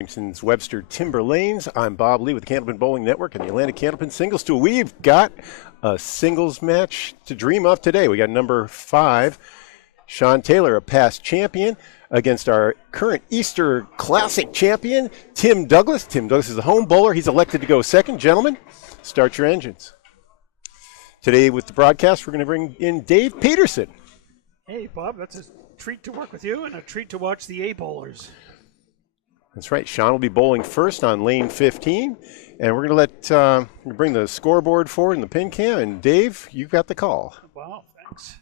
Abington's Webster Timber Lanes. I'm Bob Lee with the Candlepin Bowling Network and the Atlantic Candlepin Singles Tour. We've got a singles match to dream of today. We got number 5, Sean Taylor, a past champion, against our current Easter Classic champion, Tim Douglas. Tim Douglas is the home bowler. He's elected to go second. Gentlemen, start your engines. Today with the broadcast, we're going to bring in Dave Peterson. Hey, Bob, that's a treat to work with you and a treat to watch the A bowlers. That's right. Sean will be bowling first on lane 15, and we're going to bring the scoreboard forward in the pin cam. And Dave, you've got the call. Wow, thanks.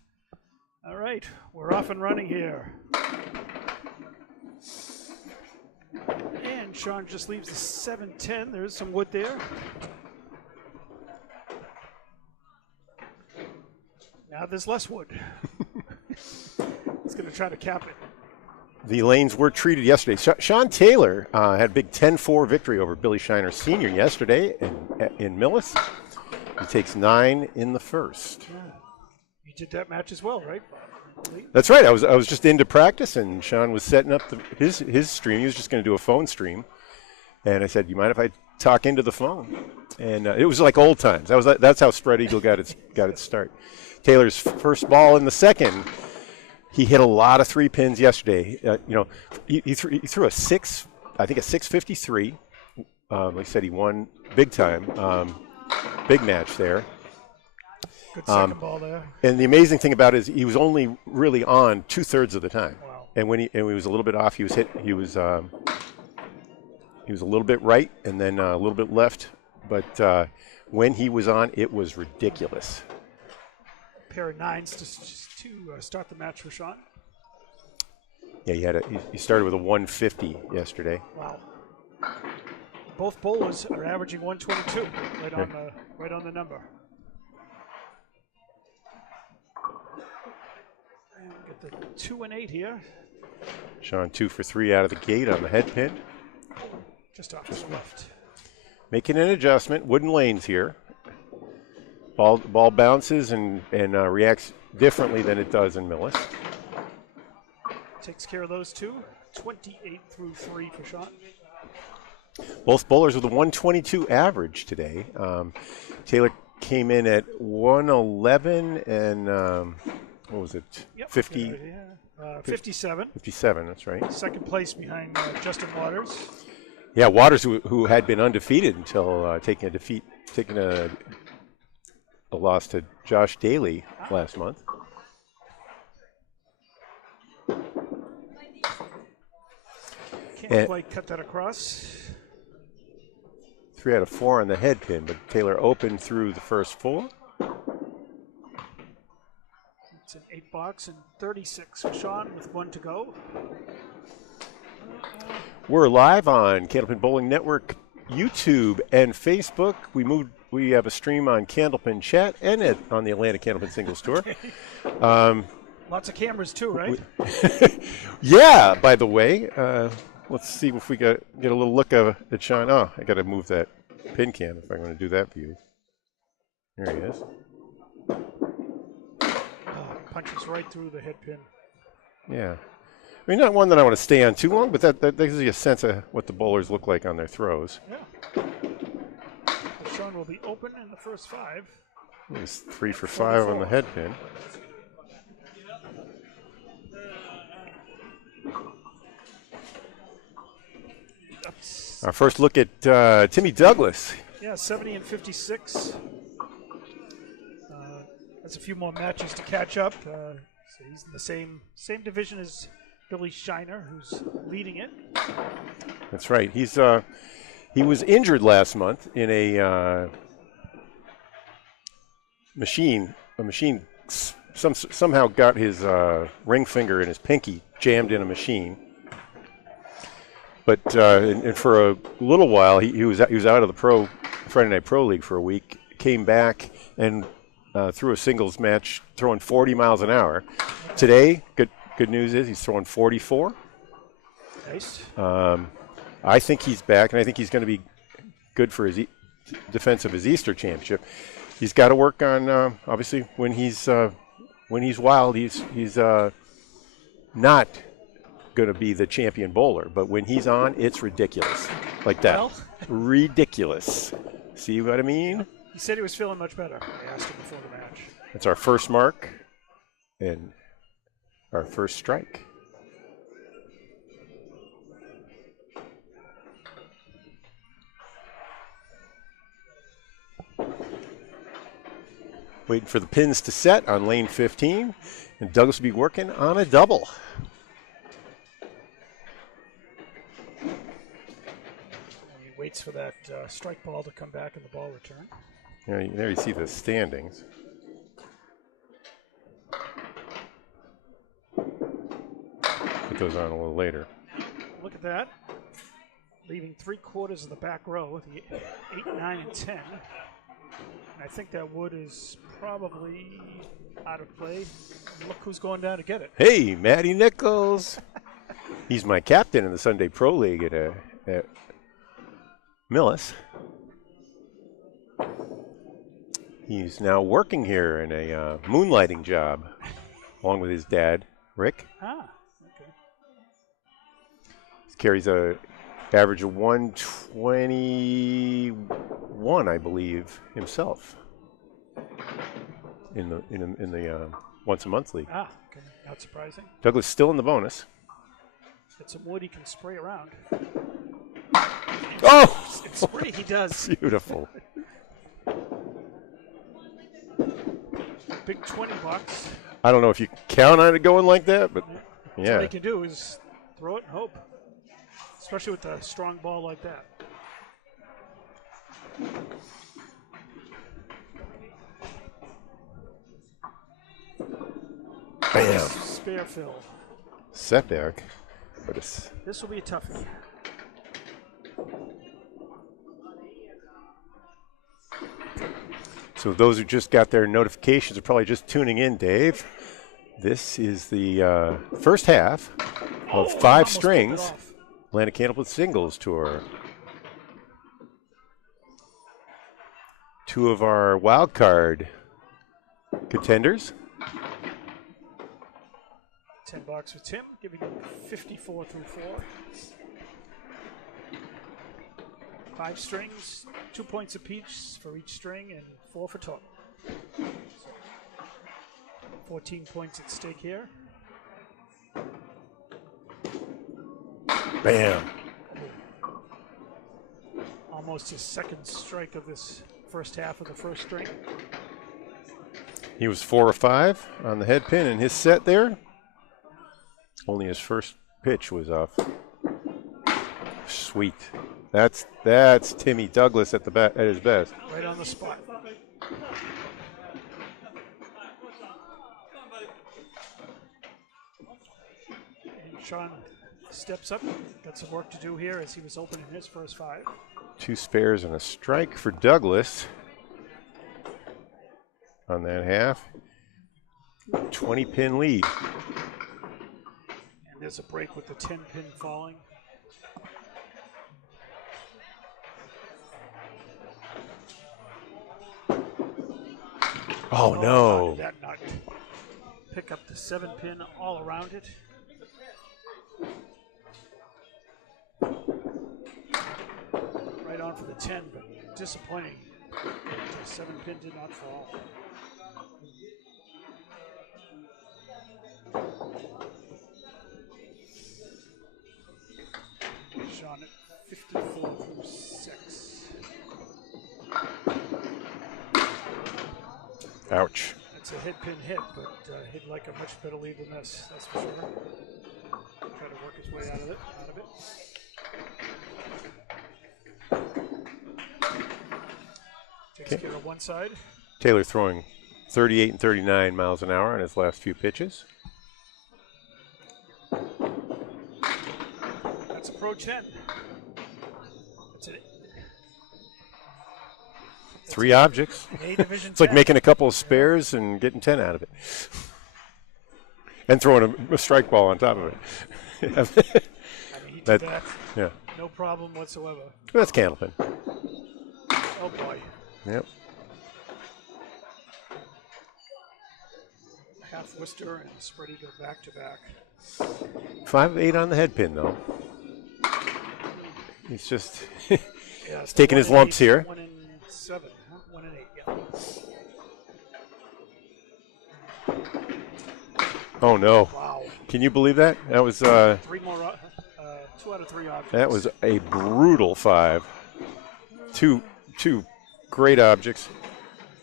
All right, we're off and running here. And Sean just leaves the 7-10. There's some wood there. Now there's less wood. He's going to try to cap it. The lanes were treated yesterday. Sean Taylor had a big 10-4 victory over Billy Shiner Sr. yesterday in Millis. He takes 9 in the first. Yeah. You did that match as well, right, Bob? That's right. I was just into practice, and Sean was setting up his stream. He was just going to do a phone stream, and I said, "You mind if I talk into the phone?" And it was like old times. That's how Spread Eagle got its start. Taylor's first ball in the second. He hit a lot of 3 pins yesterday. He threw a 653. Like I said, he won big time, big match there. Good second ball there. And the amazing thing about it is he was only really on 2/3 of the time. Wow. And when he was a little bit off, he was a little bit right and then a little bit left. But when he was on, it was ridiculous. Pair of 9s to start the match for Sean. Yeah, he started with a 150 yesterday. Wow. Both bowlers are averaging 122, right on the number. And we get the 2 and 8 here. Sean 2 for 3 out of the gate on the head pin. Just off his left. Making an adjustment. Wooden lanes here. Ball bounces and reacts differently than it does in Millis. Takes care of those two. 28 through 3 for Sean. Both bowlers with a 122 average today. Taylor came in at 111 and what was it? Yep. 50. 57. 57. That's right. Second place behind Justin Waters. Yeah, Waters, who had been undefeated until taking a loss to Josh Daly last month. Can't quite cut that across. 3 out of 4 on the head pin, but Taylor opened through the first 4. It's an 8 box and 36 for Sean with 1 to go. We're live on Candlepin Bowling Network, YouTube, and Facebook. We have a stream on Candlepin Chat and on the Atlantic Candlepin Singles Tour. Lots of cameras too, right? Yeah, by the way, let's see if we get a little look at Sean. Oh, I got to move that pin cam if I'm going to do that view. There he is. Punches right through the head pin. Yeah. I mean, not one that I want to stay on too long, but that gives you a sense of what the bowlers look like on their throws. Yeah. Sean will be open in the first 5. He's 3 for 5 on the head pin. Our first look at Timmy Douglas. Yeah, 70 and 56. That's a few more matches to catch up. So he's in the same division as Billy Shiner, who's leading it. That's right. He was injured last month in a machine. A machine somehow got his ring finger and his pinky jammed in a machine. But and for a little while, he was out of the Friday Night Pro League for a week. Came back and threw a singles match, throwing 40 miles an hour. Today, good news is he's throwing 44. Nice. I think he's back, and I think he's going to be good for his defense of his Easter championship. He's got to work on obviously when he's wild. He's not going to be the champion bowler, but when he's on, it's ridiculous. Like that. Well, ridiculous. See what I mean? he said he was feeling much better. I asked him before the match. That's our first mark and our first strike. Waiting for the pins to set on lane 15, and Douglas will be working on a double. And he waits for that strike ball to come back in the ball return. There you see the standings. Put those on a little later. Look at that. Leaving 3/4 of the back row, the 8, 9, and 10. And I think that wood is probably out of play. Look who's going down to get it. Hey, Matty Nichols. He's my captain in the Sunday Pro League at Millis. He's now working here in a moonlighting job, along with his dad, Rick. Ah, okay. He carries a average of 121, I believe, himself in the once a month league. Ah, okay. Not surprising. Douglas still in the bonus. It's some wood he can spray around. Oh, It's spray he does. beautiful. Big $20. I don't know if you can count on it going like that, but All yeah. he can do is throw it and hope. Especially with a strong ball like that. Bam. Spare fill. Setback. But it's This will be a toughie. so those who just got their notifications are probably just tuning in, Dave. This is the first half of Almost 5 pulled it strings. off. Atlantic Candlepin Singles Tour. 2 of our wild card contenders. $10 for Tim, giving him 54 through 4. 5 strings, 2 points apiece for each string, and 4 for total. 14 points at stake here. Bam. Almost his second strike of this first half of the first string. He was 4 or 5 on the head pin in his set there. Only his first pitch was off. Sweet. That's Timmy Douglas at his best. Right on the spot. And Sean steps up, got some work to do here as he was opening his first 5. 2 spares and a strike for Douglas on that half. 20-pin lead. And there's a break with the 10-pin falling. Oh, How no. did that not pick up the 7-pin all around it? Right on for the 10, but disappointing. The 7-pin did not fall. Sean at 54 through 6. Ouch. That's a head pin hit, but he'd like a much better lead than this, that's for sure. Try to work his way out of it. Takes care of one side. Taylor throwing 38 and 39 miles an hour on his last few pitches. That's a Pro 10. That's it. 3 objects. A Division It's like 10. making a couple of spares and getting 10 out of it. And throwing a strike ball on top of it. I mean, he did that. Yeah. No problem whatsoever. That's Candlepin. Oh boy. Yep. Half Worcester and spread eagle back to back. 5 of 8 on the head pin, though. He's just Yeah, he's taking his lumps here. 1 in 7, huh? 1 in 8, yeah. Oh no! Wow. Can you believe that? That was 3 more, 2 out of 3 objects. that was a brutal 5. Two great objects.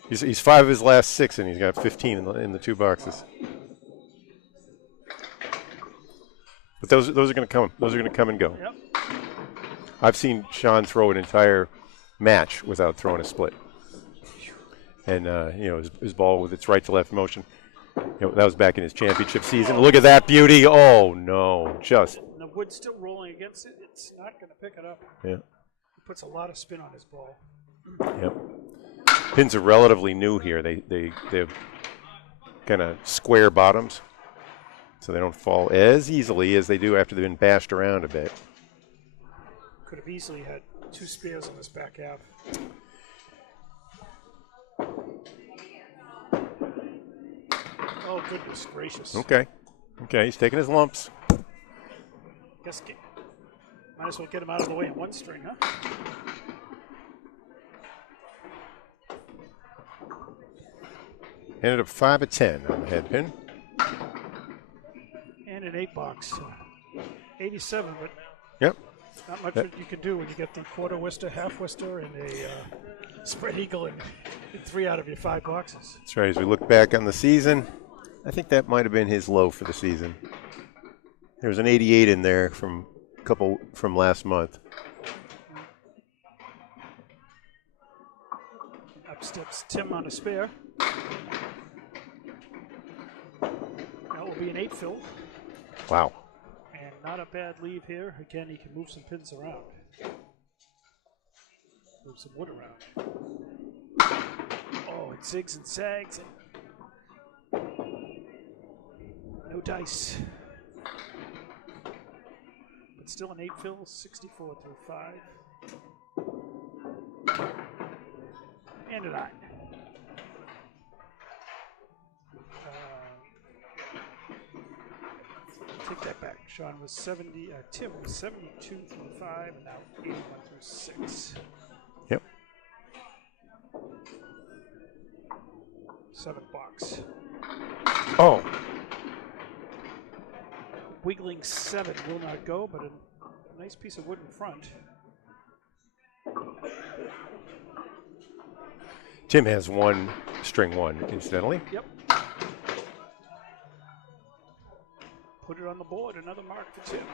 He's 5 of his last 6, and he's got 15 in the 2 boxes. But those are going to come. Those are going to come and go. Yep. I've seen Sean throw an entire match without throwing a split, and his ball with its right to left motion. That was back in his championship season. Look at that beauty! Oh no, just. And the wood's still rolling against it. It's not going to pick it up. Yeah. He puts a lot of spin on his ball. Yep. Pins are relatively new here. They've kind of square bottoms, so they don't fall as easily as they do after they've been bashed around a bit. Could have easily had 2 spares on this back half. Oh, goodness gracious. Okay, he's taking his lumps. Guess might as well get him out of the way in 1 string, huh? Ended up 5 of 10 on the head pin. And an 8 box. 87, but Yep. not much that you can do when you get the quarter Webster, half Webster, and a spread eagle in 3 out of your 5 boxes. That's right. As we look back on the season, I think that might have been his low for the season. There was an 88 in there from last month. Up steps Tim on a spare. That will be an 8 fill. Wow. And not a bad leave here. Again, he can move some pins around. Move some wood around. Oh, it zigs and zags. No dice. But still an 8 fill, 64 through 5. And a 9. Take that back. Sean was 70. Tim was 72 through 5, and now 81 through 6. Yep. 7 box. Oh. Wiggling 7 will not go, but a nice piece of wood in front. Tim has 1 string 1, incidentally. Yep. Put it on the board. Another mark for Tim.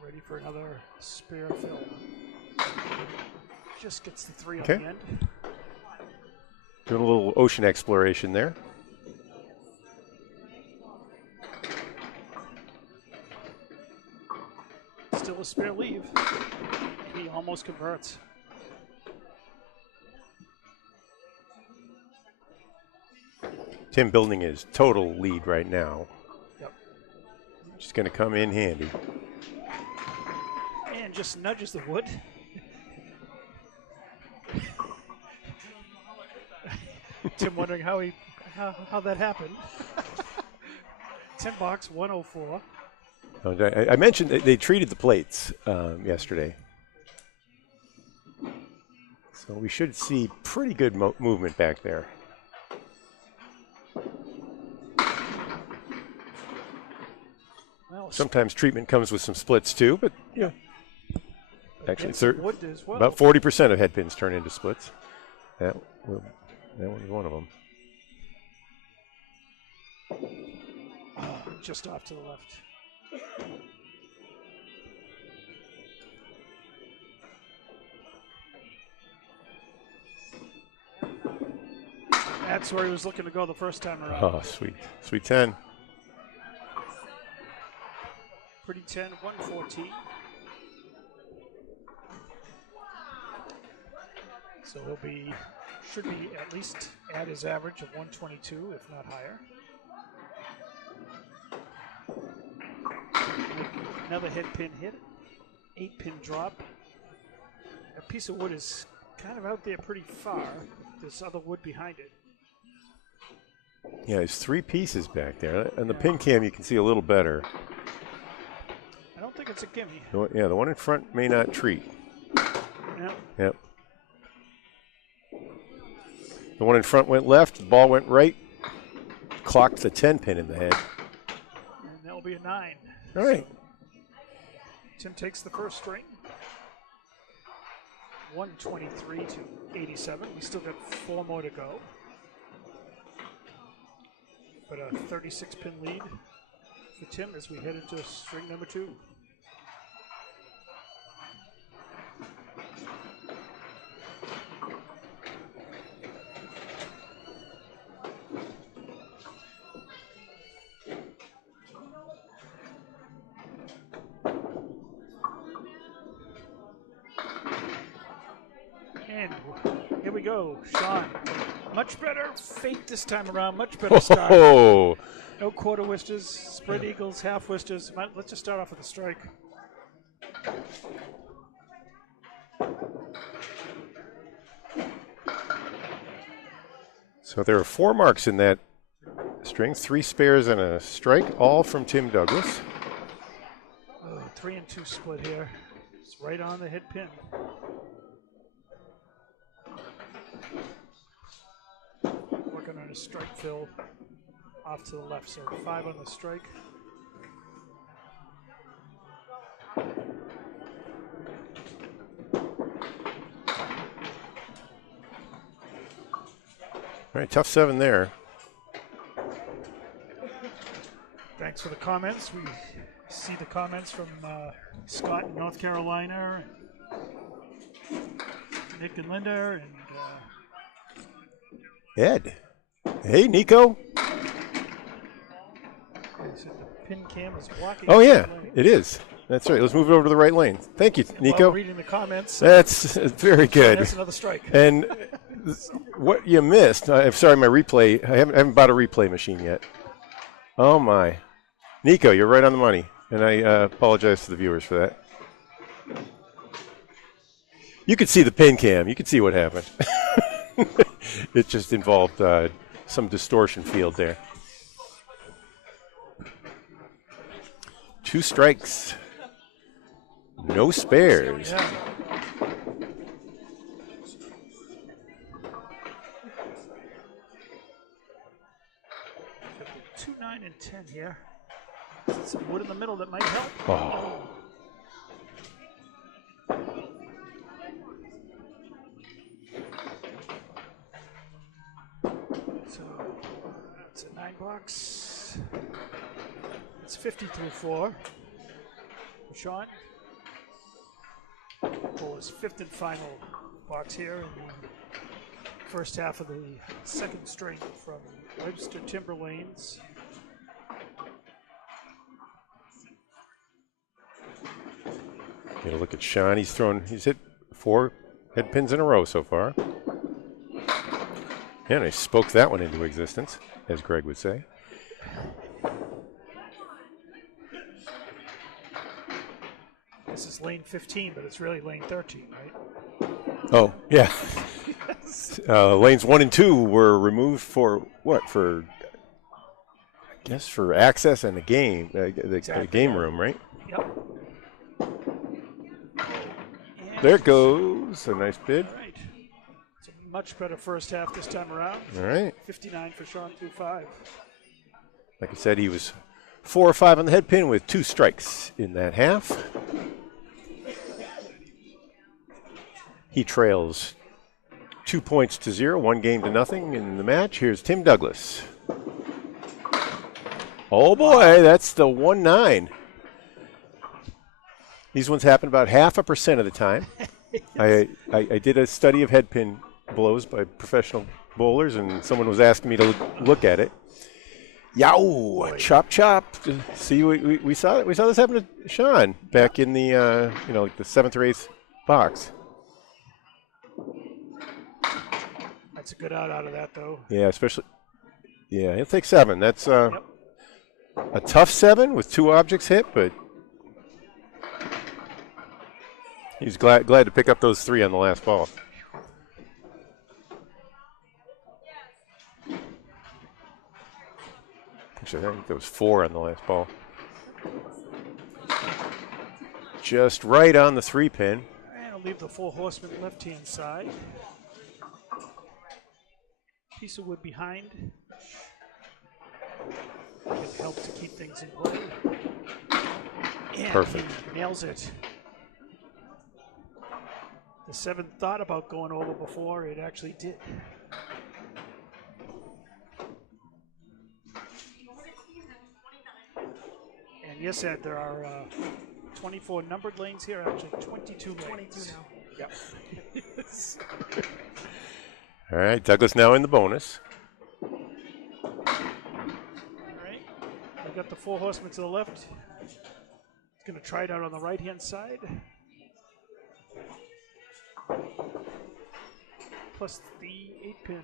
Ready for another spare fill. Just gets the 3 on the end. Doing a little ocean exploration there. Still a spare leave. He almost converts. Tim building his total lead right now. Yep. Just going to come in handy. And just nudges the wood. Tim wondering how that happened. 10 box, 104. I mentioned they treated the plates yesterday. So we should see pretty good movement back there. Well, sometimes treatment comes with some splits too, but yeah. Actually, wood as well. About 40% of head pins turn into splits. That was one of them. Just off to the left. That's where he was looking to go the first time around. Oh, sweet. Sweet 10. Pretty 10, 114. So should be at least at his average of 122, if not higher. another head pin hit, 8-pin drop. That piece of wood is kind of out there pretty far. There's other wood behind it. Yeah, there's 3 pieces back there. And the pin cam you can see a little better. I don't think it's a gimme. Yeah, the one in front may not treat. Yeah. Yep. The one in front went left, the ball went right, clocked the 10-pin in the head. And that'll be a 9. All right. So Tim takes the first string. 123 to 87. We still got 4 more to go. But a 36-pin lead for Tim as we head into string number 2. And here we go, Sean. Much better fake this time around, much better start. Oh. No quarter whisters, spread eagles, half whisters. Let's just start off with a strike. So there are 4 marks in that string, 3 spares and a strike, all from Tim Douglas. 3 and 2 split here. It's right on the head pin. Working on a strike fill off to the left, so 5 on the strike. All right, tough 7 there. Thanks for the comments. We see the comments from Scott in North Carolina, and Nick and Linda, and Ed. Hey, Nico. so the pin cam is blocking. Oh, yeah, it is. That's right. Let's move it over to the right lane. Thank you, Nico. While reading the comments. That's very good. That's another strike. And what you missed, I'm sorry, my replay, I haven't bought a replay machine yet. Oh, my. Nico, you're right on the money. And I apologize to the viewers for that. You could see the pin cam. You could see what happened. It just involved some distortion field there. 2 strikes. No spares. Yeah. So 2, 9, and 10 here. Some wood in the middle that might help. Oh. So it's a 9 box. It's 50 through 4. For Sean. For his 5th and final box here in the first half of the second string from Webster Timber Lanes. Get a look at Sean. He's hit 4 head pins in a row so far. And I spoke that one into existence, as Greg would say. This is lane 15, but it's really lane 13, right? Oh, yeah. Lanes 1 and 2 were removed for what? For, I guess, for access and the game, the game room, right? Yep. There it goes. A nice bid. All right. It's a much better first half this time around. All right. 59 for Sean through 5. Like I said, he was 4 or 5 on the head pin with 2 strikes in that half. He trails 2 points to 0, 1 game to nothing in the match. Here's Tim Douglas. Oh boy, that's the 1-9. These ones happen about 0.5% of the time. Yes. I did a study of head pin blows by professional bowlers, and someone was asking me to look at it. Yow! Chop, chop. See, we saw this happen to Sean back in the like the 7th or 8th box. That's a good out of that, though. Yeah, especially. Yeah, he'll take 7. That's a tough 7 with 2 objects hit, but He's glad to pick up those 3 on the last ball. Actually, I think there was 4 on the last ball. Just right on the 3 pin. And I'll leave the 4 horsemen left-hand side. Piece of wood behind can help to keep things in play. And Perfect. he nails it. The 7 thought about going over before, it actually did. And yes, Ed, there are 24 numbered lanes here, actually 22 lanes. 22 now. Yep. All right, Douglas now in the bonus. All right, we got the 4 horsemen to the left. He's going to try it out on the right-hand side. Plus the 8 pin.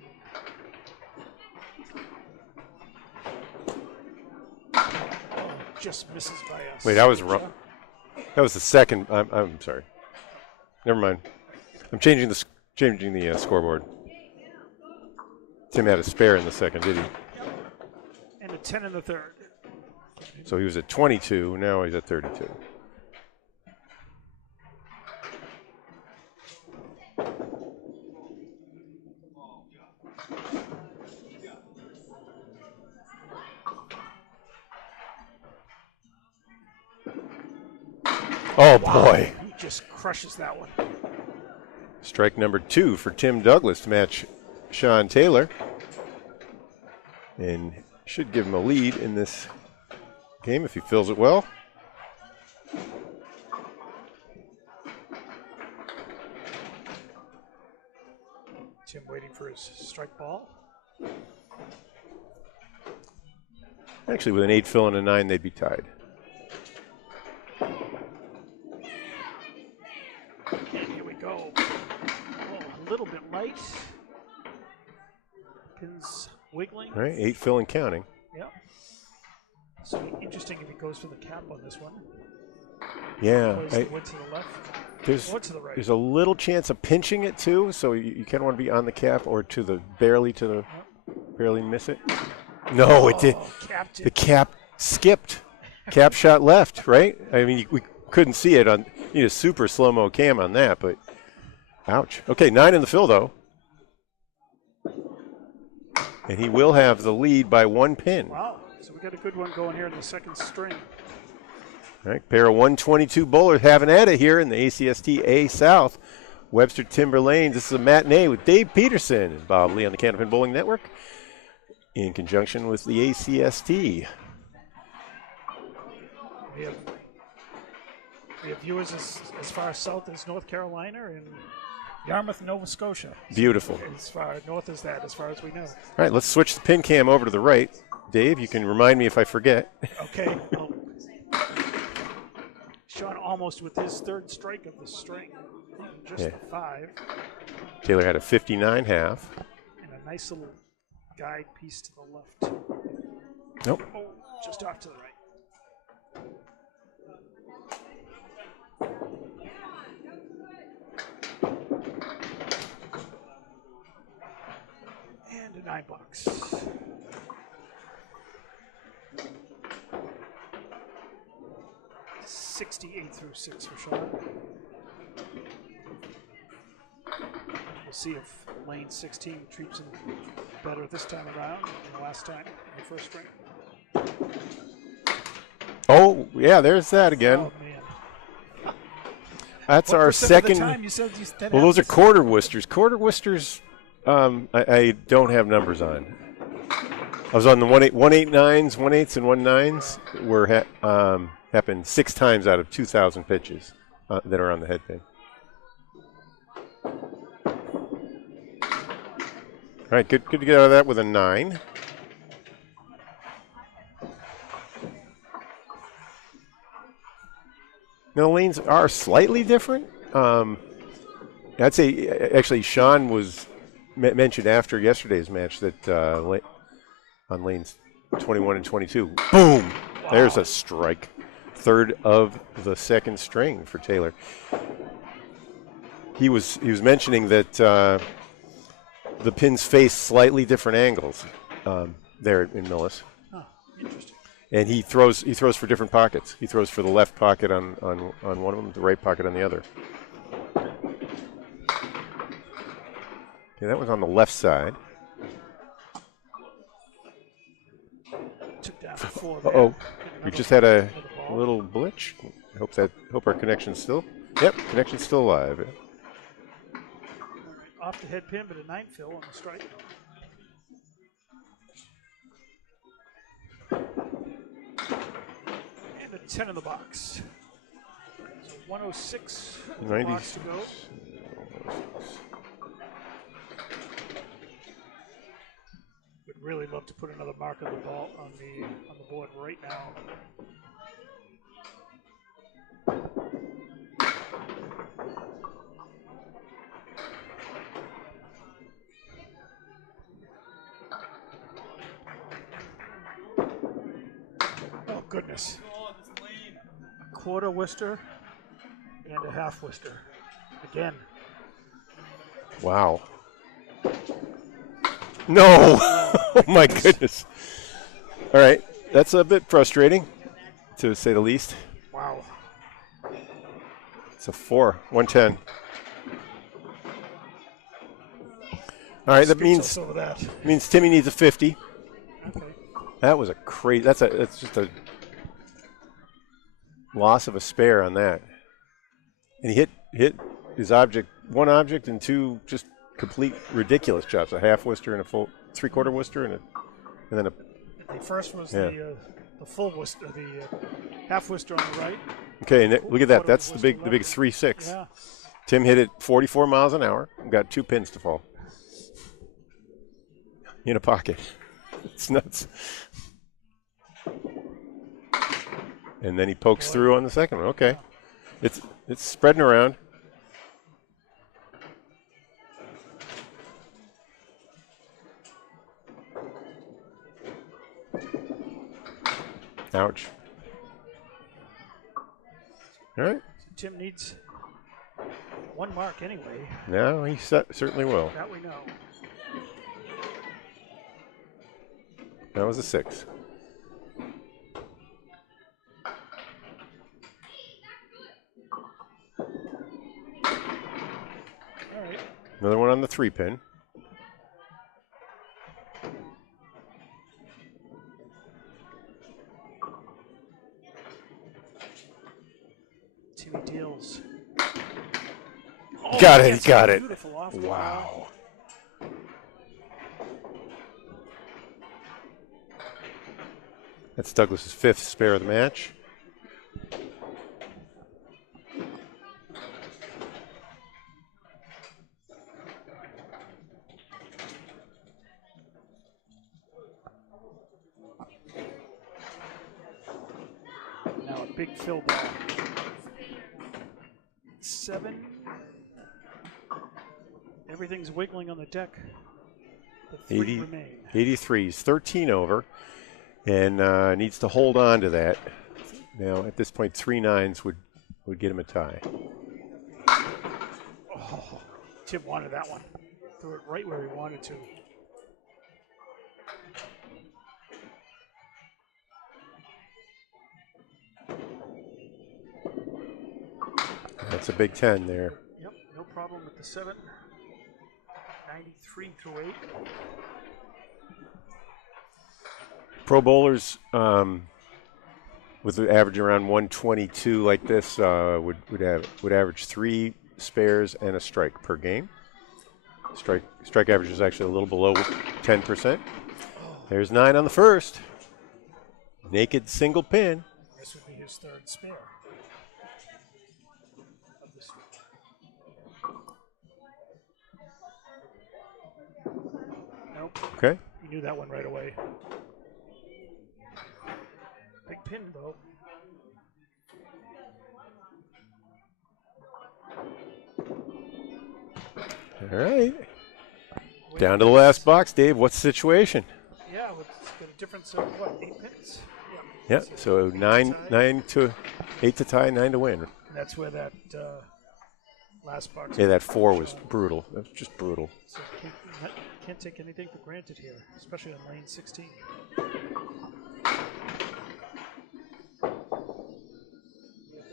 Oh, just misses by us. Wait, I was wrong. That was the second. I'm sorry. Never mind. I'm changing the scoreboard. Tim had a spare in the second, did he? And a 10 in the third. So he was at 22. Now he's at 32. Oh, boy. He just crushes that one. Strike number 2 for Tim Douglas to match Sean Taylor. And should give him a lead in this game if he fills it well. Tim waiting for his strike ball. Actually, with an 8 fill and a 9, they'd be tied. And here we go. Oh, a little bit light. Pins wiggling. All right, 8 fill and counting. Yep. So interesting if he goes for the cap on this one. Yeah. Plays the wood to the left. Wood to the right. There's a little chance of pinching it too, so you kind of want to be on the cap or to the barely miss it. No, it did. Capped it. The cap skipped. Cap shot left, right? I mean, we couldn't see it on. You need a super slow-mo cam on that, but ouch. Okay, 9 in the fill though, and he will have the lead by 1 pin. Wow. So we got a good one going here in the second string. All right, pair of 122 bowlers having at it here in the ACST-A South. Webster Timber Lanes. This is a matinee with Dave Peterson and Bob Lee on the Candlepin Bowling Network in conjunction with the ACST. We have viewers as far south as North Carolina and Yarmouth, Nova Scotia. Beautiful. As far north as that, as far as we know. All right, let's switch the pin cam over to the right. Dave, you can remind me if I forget. Okay. Oh. Sean almost with his 3rd strike of the string. Just a 5. Taylor had a 59 half. And a nice little guide piece to the left. Nope. Oh, just off to the right. And a $9. 68 through 6 for Sean. We'll see if lane 16 treats him better this time around than last time in the first string. Oh, yeah, there's that again. Oh, man. That's What our percent of the second. time you said that Well, those are happens? quarter Worcesters. Quarter Worcesters, I don't have numbers on. I was on the 189s, 1/8s, and 1/9s. Happened 6 times out of 2,000 pitches that are on the head pin. All right, good to get out of that with a 9. Now, the lanes are slightly different. I'd say, actually, Sean was mentioned after yesterday's match that on lanes 21 and 22, boom, wow. There's a strike. 3rd of the 2nd string for Taylor. he was mentioning that the pins face slightly different angles there in Millis. Oh, interesting. And he throws for different pockets. He throws for the left pocket on one of them, the right pocket on the other. Okay, that was on the left side. Took down the 4. Uh-oh. We just had a little glitch. Hope our connection's still. Yep, connection's still alive. Off the head pin, but a 9 fill on the strike. And a 10 in the box. So 106 in the box to go. Would really love to put another mark on the ball on the board right now. Oh goodness! A quarter Worcester and a half Worcester again. Wow. No! Oh my goodness. All right, that's a bit frustrating, to say the least. Wow. It's a 4, 110. All right, that means Timmy needs a 50. Okay. That was a crazy. That's just a loss of a spare on that. And he hit his one object and 2 just complete ridiculous chops. A half Worcester and a full 3/4 Worcester and then a. The first was the full Worcester, the half Worcester on the right. Okay, and look at that. That's the big 3-6. Yeah. Tim hit it 44 miles an hour. Got 2 pins to fall in a pocket. It's nuts. And then he pokes through on the second one. Okay, it's spreading around. Ouch. All right. Tim needs 1 mark anyway. No, he certainly will. That we know. That was a 6. All right. Another one on the 3 pin. Timmy deals. Got it. He got it. Beautiful off the Wow. That's Douglas's 5th spare of the match. Now a big fill ball. 7. Everything's wiggling on the deck. The 3 remain. 83. He's 13 over and needs to hold on to that. Now, at this point, 3 9s would get him a tie. Oh, Tim wanted that one. Threw it right where he wanted to. That's a big 10 there. Yep, no problem with the 7. 93 through 8. Pro bowlers with an average around 122 like this would average 3 spares and a strike per game. Strike average is actually a little below 10%. There's 9 on the first. Naked single pin. This would be his 3rd spare. Nope. Okay. He knew that one right away. Big pin, though. All right. Down to the last box, Dave. What's the situation? Yeah, it's got a difference of what, 8 pins? Yeah. So 9 to 8 to tie, 9 to win. That's where that last box. Yeah, that 4 was brutal. That was just brutal. So can't take anything for granted here, especially on lane 16.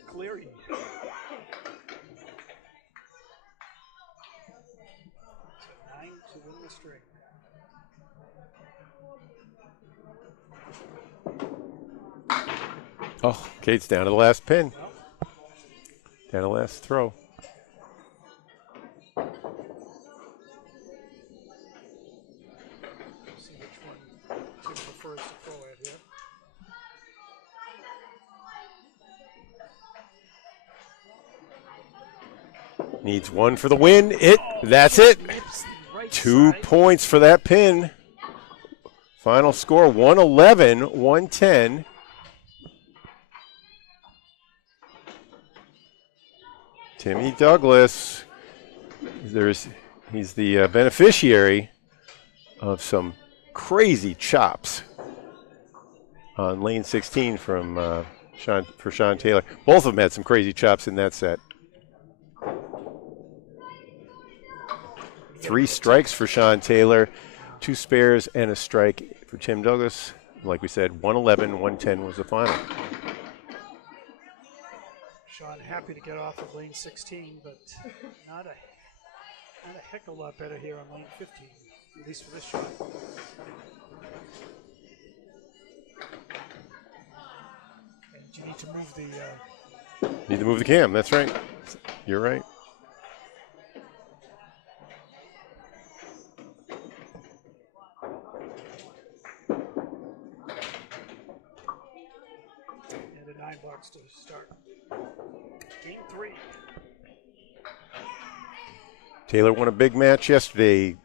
Cleary. So 9 to win the string. Oh, Kate's down to the last pin. Well, Down to the last throw. see which one Tim prefers to throw at here. Needs one for the win. That's it. Nips the right 2 side. points for that pin. Final score 111-110. Timmy Douglas. He's the beneficiary of some crazy chops on lane 16 from Sean Taylor. Both of them had some crazy chops in that set. 3 strikes for Sean Taylor, 2 spares and a strike for Tim Douglas. Like we said, 111-110 was the final. Sean happy to get off of lane 16, but not a heck of a lot better here on lane 15, at least for this shot. And you need to move the cam, that's right. You're right. and a 9 box to start. Game 3. Taylor won a big match yesterday,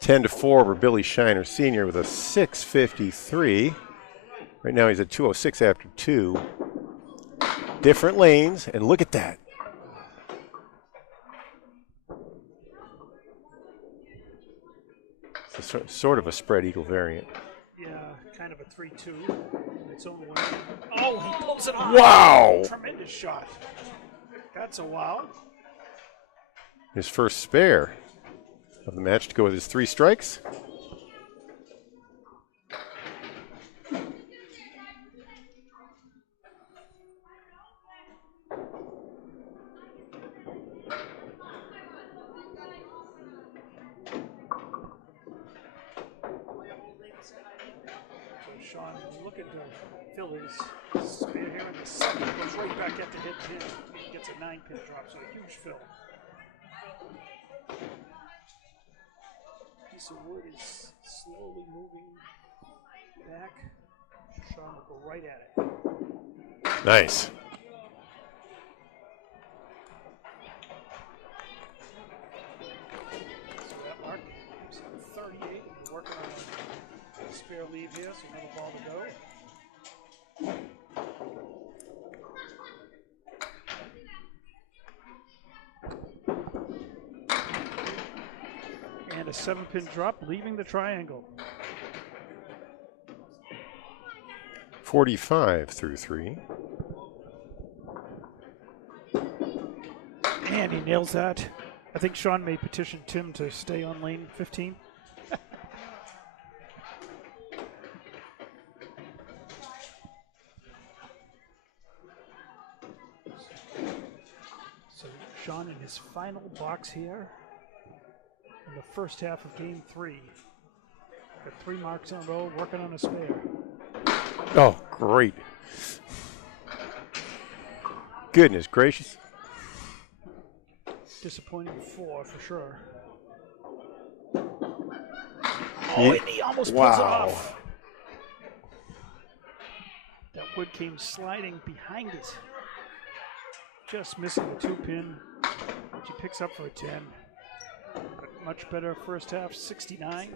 10-4 over Billy Shiner Sr. with a 653. Right now he's at 206 after 2. Different lanes, and look at that. It's sort of a spread eagle variant. Yeah, kind of a 3-2 in its own way. Oh, he pulls it off. Wow! Tremendous shot. That's a wow. His first spare of the match to go with his 3 strikes. So Sean looking to fill his spare here in the second. Goes right back at the hit pin. He gets a 9-pin drop, so a huge fill. Piece of wood is slowly moving back. Sean will go right at it. Nice. So that mark is 38. We're working on a spare leave here, so another ball to go. And a 7-pin drop, leaving the triangle. 45 through 3. And he nails that. I think Sean may petition Tim to stay on lane 15. So Sean in his final box here in the first half of game 3. Got 3 marks in a row, working on a spare. Oh, great. Goodness gracious. Disappointing 4 for sure. Yeah. Oh, and he almost pulls it Wow. off. That wood came sliding behind it. Just missing the 2-pin, which he picks up for a 10. But much better first half, 69.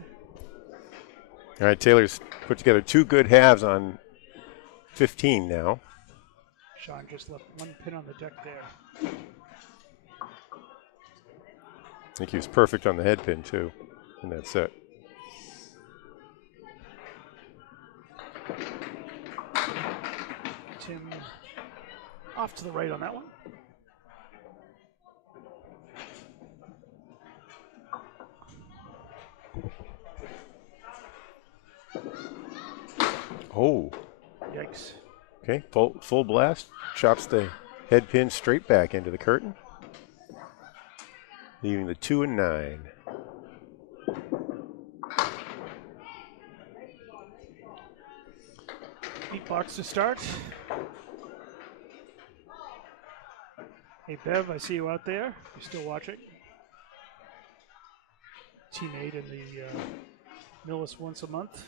All right, Taylor's put together 2 good halves on 15 now. Sean just left 1 pin on the deck there. I think he was perfect on the head pin, too, in that set. Tim off to the right on that one. Oh. Yikes. Okay, full blast. Chops the head pin straight back into the curtain, leaving the 2 and 9. Beatbox to start. Hey Bev, I see you out there. You're still watching. Teammate in the Millis once a month.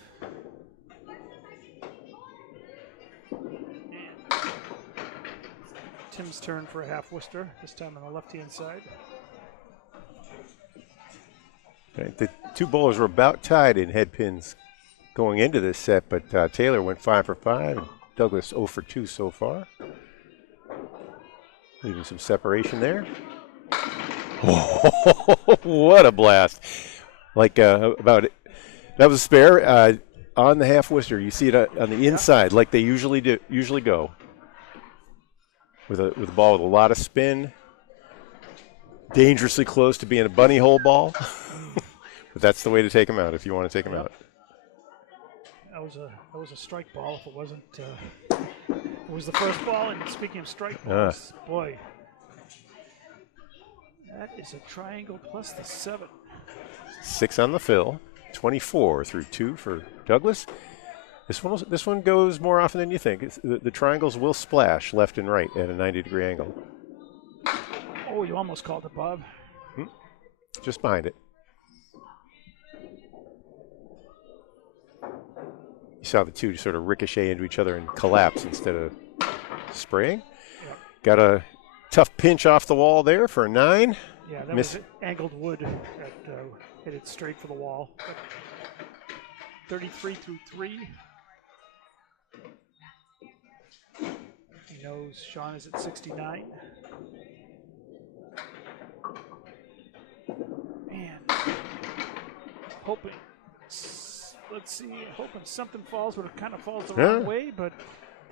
And Tim's turn for a half Worcester, this time on the left-hand side. Right, the two bowlers were about tied in head pins going into this set, but Taylor went 5 for 5, and Douglas 0 for 2 so far. Leaving some separation there. Oh, what a blast. Like that was a spare on the half Worcester. You see it on the inside like they usually go. With a ball with a lot of spin. Dangerously close to being a bunny hole ball. But that's the way to take them out if you want to take them out. That was a strike ball if it wasn't. It was the first ball, and speaking of strike balls, boy, that is a triangle plus the 7. 6 on the fill, 24 through 2 for Douglas. This one goes more often than you think. The triangles will splash left and right at a 90-degree angle. Oh, you almost called it, Bob. Just behind it. You saw the two sort of ricochet into each other and collapse instead of spraying. Yep. Got a tough pinch off the wall there for a 9. Yeah, that was angled wood that hit it straight for the wall. 33 through 3. He knows Sean is at 69. Man, hoping. Let's see, hoping something falls, but it kind of falls the wrong way, but...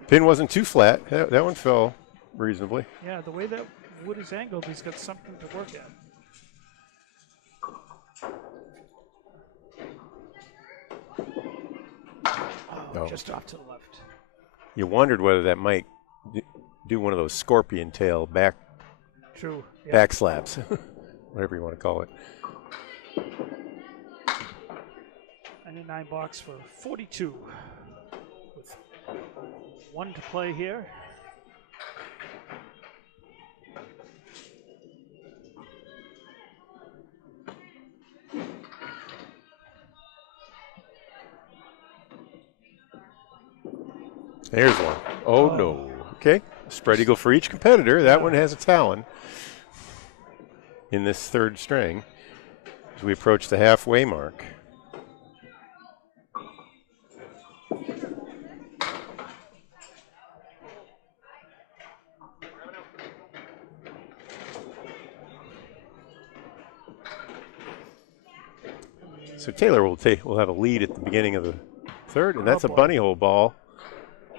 Pin wasn't too flat. That one fell reasonably. Yeah, the way that wood is angled, he's got something to work at. Oh, just off to the left. You wondered whether that might do one of those scorpion tail back slaps, whatever you want to call it. 99 box for 42 with 1 to play here. There's one. Oh, no. Okay. Spread eagle for each competitor. That one has a talon in this third string as we approach the halfway mark. So Taylor will have a lead at the beginning of the third, and that's a bunny hole ball.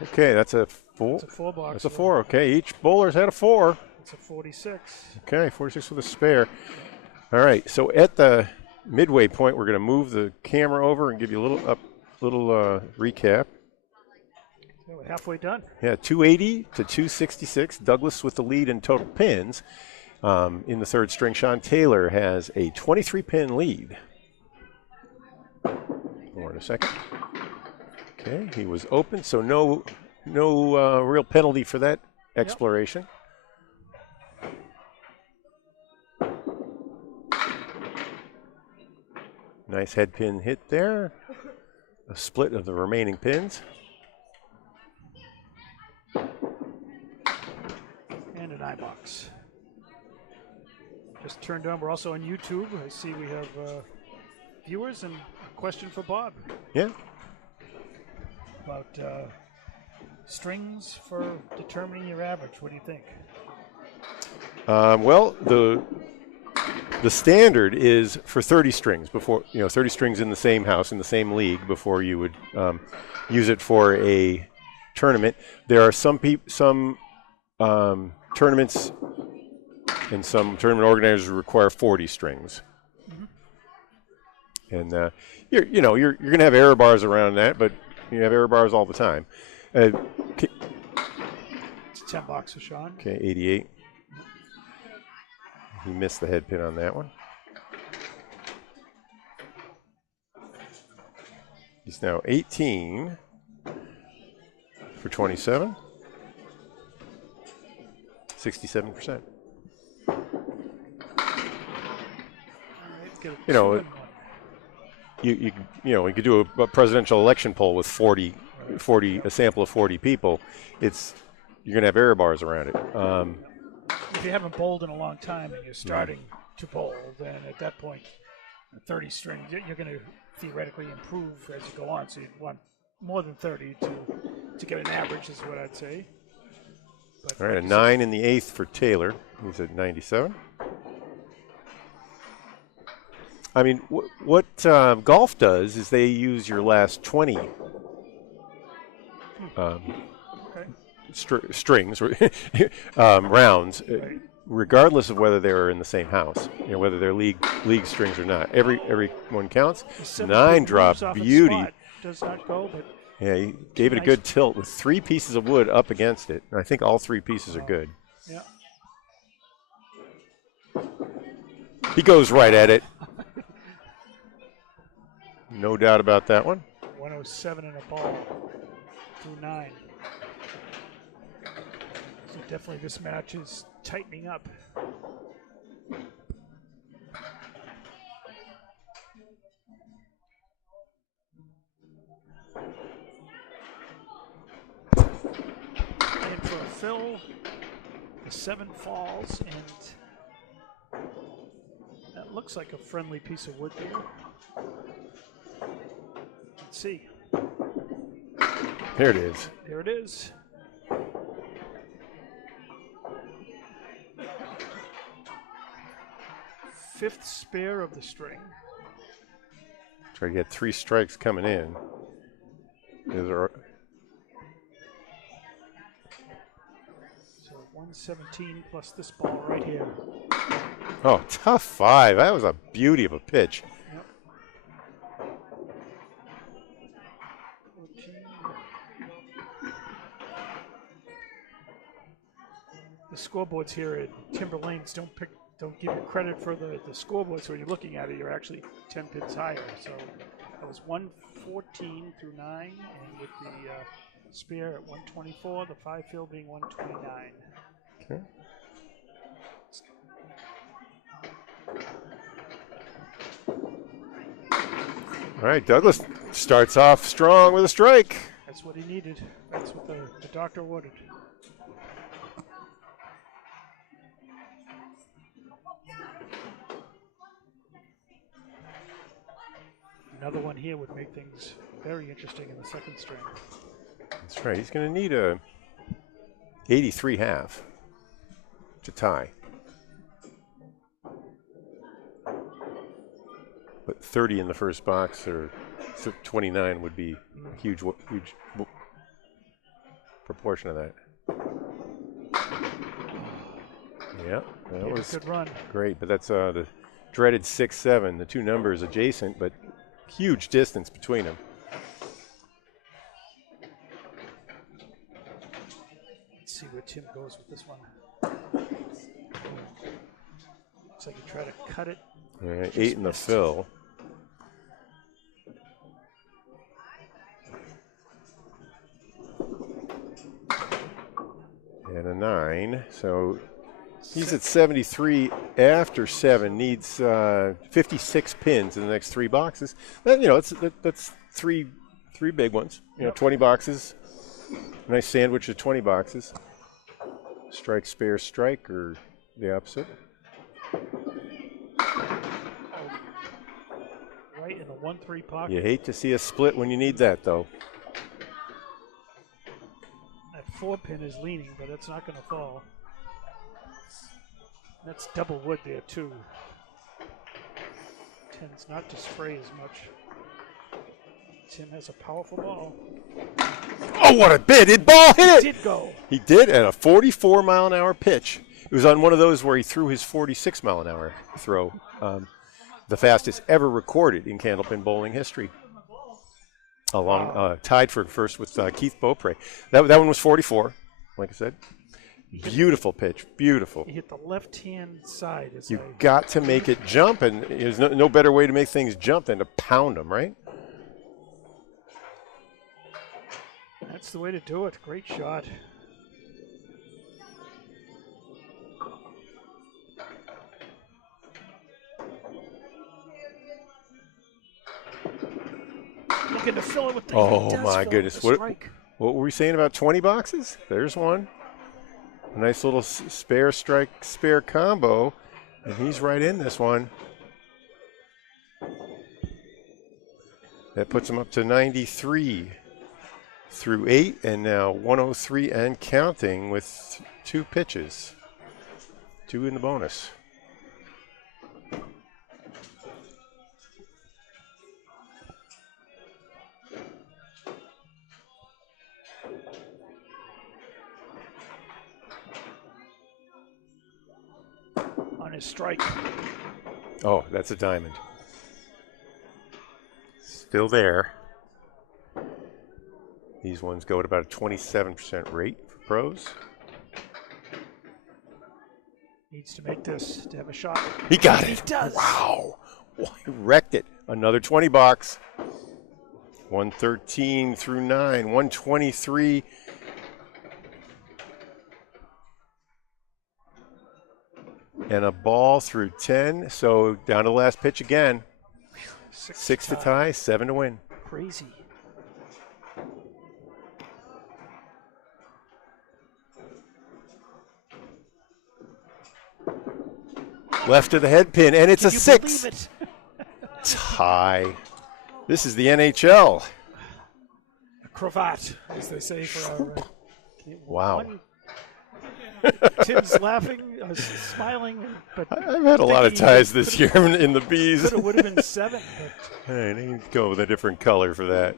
Okay, that's a 4. It's a 4 box. That's a 4. Okay, each bowler's had a 4. It's a 46. Okay, 46 with a spare. All right, so at the midway point, we're going to move the camera over and give you a little recap. So we're halfway done. Yeah, 280 to 266. Douglas with the lead in total pins. In the third string, Sean Taylor has a 23-pin lead. More in a second. Okay, he was open, so no real penalty for that exploration. Nice head pin hit there. A split of the remaining pins. And an eye box. Just turned on. We're also on YouTube. I see we have viewers and a question for Bob. Yeah. About strings for determining your average. What do you think? Well, the standard is for 30 strings before 30 strings in the same house in the same league before you would use it for a tournament. There are some tournaments and some tournament organizers require 40 strings. Mm-hmm. And you're going to have error bars around that, but you have error bars all the time. It's $10 for Sean. Okay, 88. He missed the head pin on that one. He's now 18 for 27. 67%. You know, you could do a presidential election poll with 40, a sample of 40 people. You're going to have error bars around it. If you haven't bowled in a long time and you're starting to bowl, then at that point, 30 strings, you're going to theoretically improve as you go on. So you'd want more than 30 to get an average, is what I'd say. But all right, a 9 in the 8th for Taylor. He's at 97. I mean, what golf does is they use your last 20 strings, rounds, regardless of whether they're in the same house, whether they're league strings or not. Every one counts. 9 drop, beauty. Does not go, but yeah, he gave it a good tilt with 3 pieces of wood up against it. And I think all 3 pieces are good. Yeah. He goes right at it. No doubt about that one. 107 in a ball through 9. So definitely this match is tightening up. And for a fill, the 7 falls, and that looks like a friendly piece of wood there. Let's see. There it is. There it is. Fifth spare of the string. Try to get 3 strikes coming in. So 117 plus this ball right here. Oh, tough 5. That was a beauty of a pitch. Yep. 14. The scoreboards here at Timber Lanes don't give you credit for the scoreboards when you're looking at it. You're actually 10 pins higher. So that was 114 through 9, and with the spare at 124, the 5 fill being 129. Okay. All right, Douglas starts off strong with a strike. That's what he needed. That's what the doctor ordered. Another one here would make things very interesting in the second string. That's right. He's going to need a 83 half to tie. But 30 in the first box or 29 would be a huge proportion of that. Yeah, that was a good run. Great, but that's the dreaded 6-7. The 2 numbers adjacent, but huge distance between them. Let's see where Tim goes with this one. Looks like he tried to cut it. All right, 8 in the fill. And a 9. So he's at 73 after 7. Needs 56 pins in the next 3 boxes. That's three big ones. 20 boxes. Nice sandwich of 20 boxes. Strike, spare, strike, or the opposite. Right in the 1-3 pocket. You hate to see a split when you need that, though. That 4 pin is leaning, but it's not going to fall. That's double wood there, too. Tends not to spray as much. Tim has a powerful ball. Oh, what a bit! It ball hit it! He did go. He did at a 44-mile-an-hour pitch. It was on one of those where he threw his 46-mile-an-hour throw. the fastest ever recorded in Candlepin bowling history. Along tied for first with Keith Beaupre. That one was 44, like I said. Beautiful pitch, beautiful. He hit the left-hand side. You got to make it jump, and there's no better way to make things jump than to pound them, right? That's the way to do it. Great shot. Looking to fill it with the oh my goodness! What were we saying about 20 boxes? There's one. A nice little spare strike, spare combo, and he's right in this one. That puts him up to 93 through 8, and now 103 and counting with 2 pitches. 2 in the bonus. On his strike. Oh, that's a diamond. Still there. These ones go at about a 27% rate for pros. Needs to make this to have a shot. He got it. He does. Wow. He wrecked it. Another 20 box. 113 through 9. 123. And a ball through 10. So down to the last pitch again. 6 to tie, 7 to win. Crazy. Left of the head pin, and it's a 6. It? Tie. This is the NHL. A cravat, as they say for our. Wow. Tim's laughing, smiling, but I've had a lot of ties this year in the bees. It would have been 7. But I need to go with a different color for that.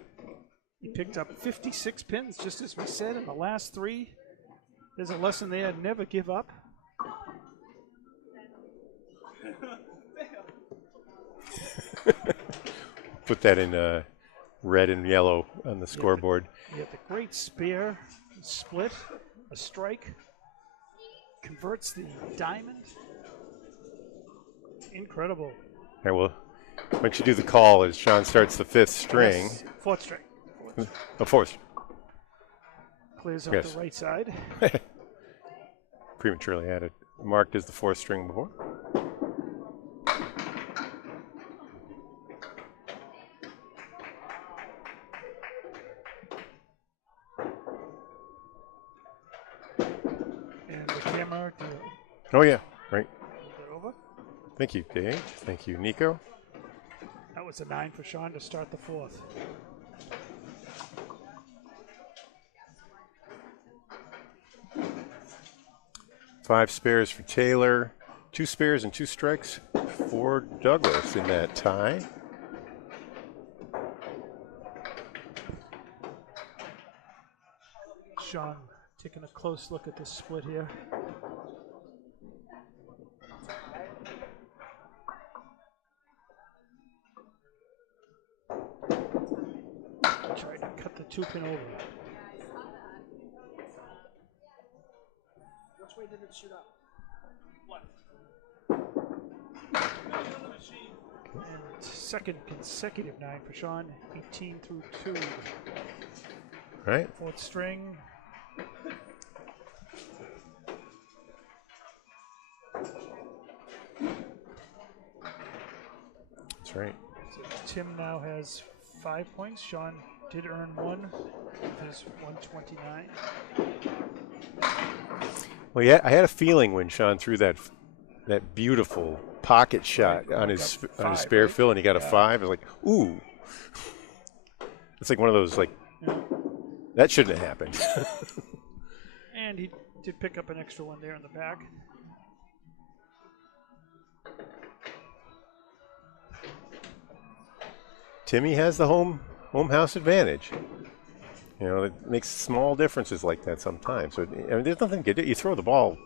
He picked up 56 pins, just as we said in the last 3. There's a lesson there: never give up. Put that in red and yellow on the scoreboard. You have the great spare, split, a strike, converts the diamond. Incredible. All right, well, why don't you do the call as Sean starts the 5th string. Yes, 4th string. The 4th. Clears up the right side. Prematurely had it marked as the 4th string before. Oh, yeah, right. Over. Thank you, Dave. Thank you, Nico. That was a 9 for Sean to start the 4th. Five spares for Taylor. 2 spares and 2 strikes for Douglas in that tie. Sean taking a close look at this split here. Tried to cut the 2-pin over. Which way did it shoot up? And second consecutive 9 for Sean, 18 through 2. Right. 4th string. That's right. So Tim now has 5 points. Sean did earn 1 with his 129. Well, yeah, I had a feeling when Sean threw that beautiful pocket shot on his spare fill, and he got a 5. I was like, ooh. It's like one of those, like, that shouldn't have happened. And he did pick up an extra one there in the back. Timmy has the home house advantage. You know, it makes small differences like that sometimes. So, I mean, there's nothing to do. You throw the ball,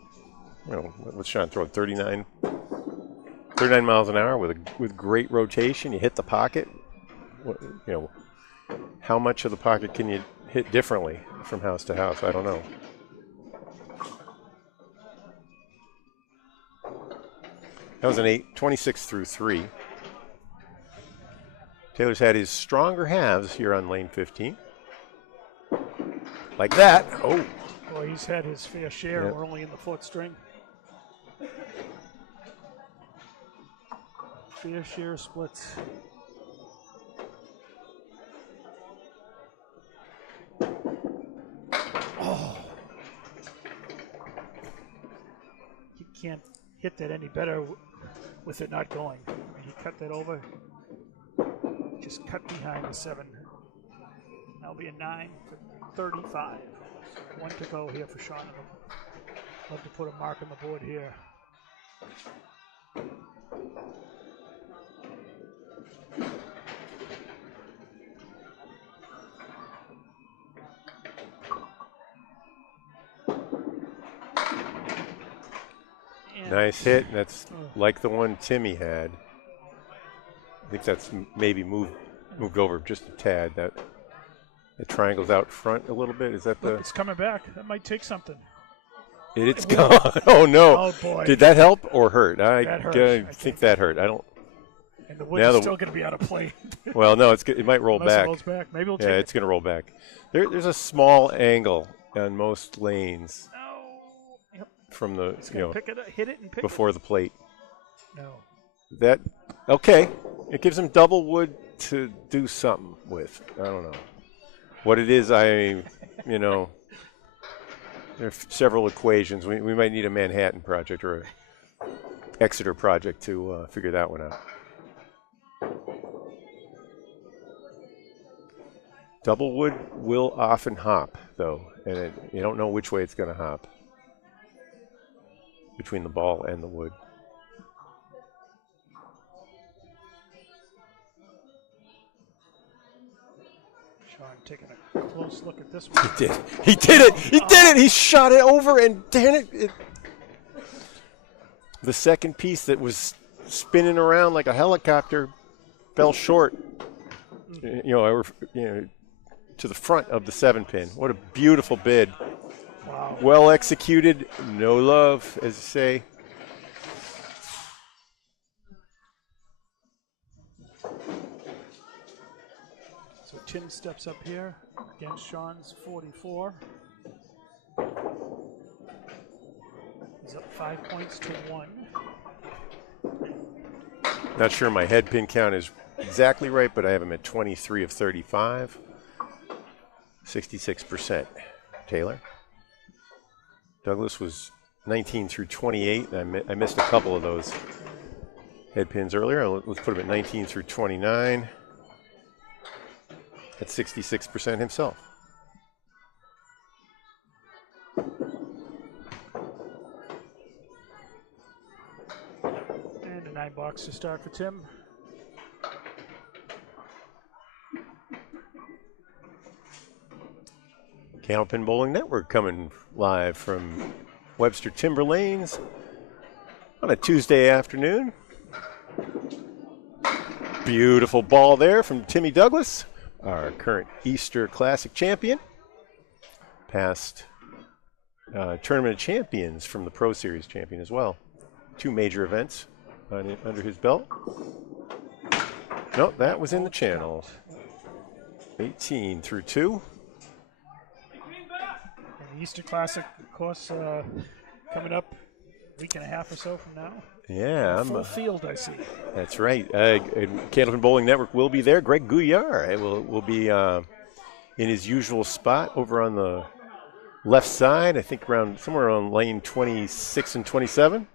you know, what's Sean throwing, 39 39 miles an hour with great rotation. You hit the pocket. How much of the pocket can you hit differently from house to house? I don't know. That was an 8, 26 through 3. Taylor's had his stronger halves here on lane 15. Like that. Oh. Boy, he's had his fair share. Yep. We're only in the 4th string. Fair share splits. Oh. You can't hit that any better with it not going. I mean, he cut that over. Just cut behind the 7. That'll be a 9 for 35. 1 to go here for Sean. Love to put a mark on the board here. Nice hit. That's like the one Timmy had. I think that's maybe moved over just a tad. That triangle's out front a little bit. Is that the? It's coming back. That might take something. It's gone. Oh no! Oh boy! Did that help or hurt? That hurt. I think that hurt. I don't. And the wood is still going to be out of play. Well, no, it might roll back. It rolls back. Maybe we'll take it's going to roll back. There's a small angle on most lanes. Yep. From the hit it and pick before the plate. No. Okay. It gives him double wood to do something with. I don't know what it is. There are several equations. We might need a Manhattan project or a Exeter project to figure that one out. Double wood will often hop, though, and you don't know which way it's going to hop between the ball and the wood. Sean taking a close look at this one. He did it! He did it! He shot it over, and damn it! The second piece that was spinning around like a helicopter fell short. To the front of the 7-pin. What a beautiful bid. Wow. Well executed, no love, as you say. So Tim steps up here against Sean's 44. He's up 5 points to 1. Not sure my head pin count is exactly right, but I have him at 23 of 35. 66%. Taylor. Douglas was 19 through 28. I missed a couple of those head pins earlier. Let's put him at 19 through 29. At 66% himself. And a 9 box to start for Tim. Candlepin Bowling Network coming live from Webster Timber Lanes on a Tuesday afternoon. Beautiful ball there from Timmy Douglas, our current Easter Classic champion. Past Tournament of Champions from the Pro Series champion as well. 2 major events under his belt. No, that was in the channel. 18 through 2. And the Easter Classic, of course, coming up a week and a half or so from now. Yeah. Full field, I see. That's right. Candlepin Bowling Network will be there. Greg Gouillard will be in his usual spot over on the left side, I think somewhere around lane 26 and 27.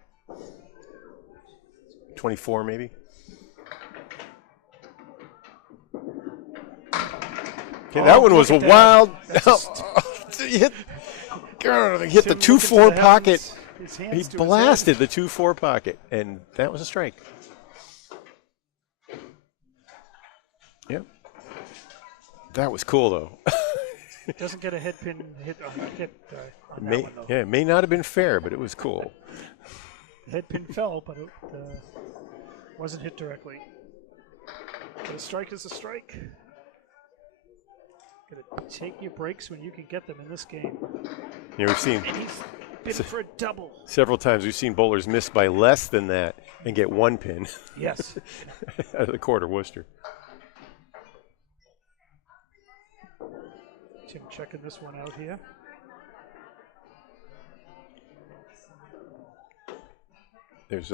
24 maybe. Okay, that one was a wild. Hit the 2-4 pocket. He blasted the 2-4 pocket, and that was a strike. Yep. That was cool, though. Doesn't get a head pin hit on that it may not have been fair, but it was cool. The head pin fell, but it wasn't hit directly. But a strike is a strike. Gotta take your breaks when you can get them in this game. Yeah, we've seen And he's been for a double. several times. We've seen bowlers miss by less than that and get one pin Yes. out of the quarter Worcester. Tim checking this one out here. There's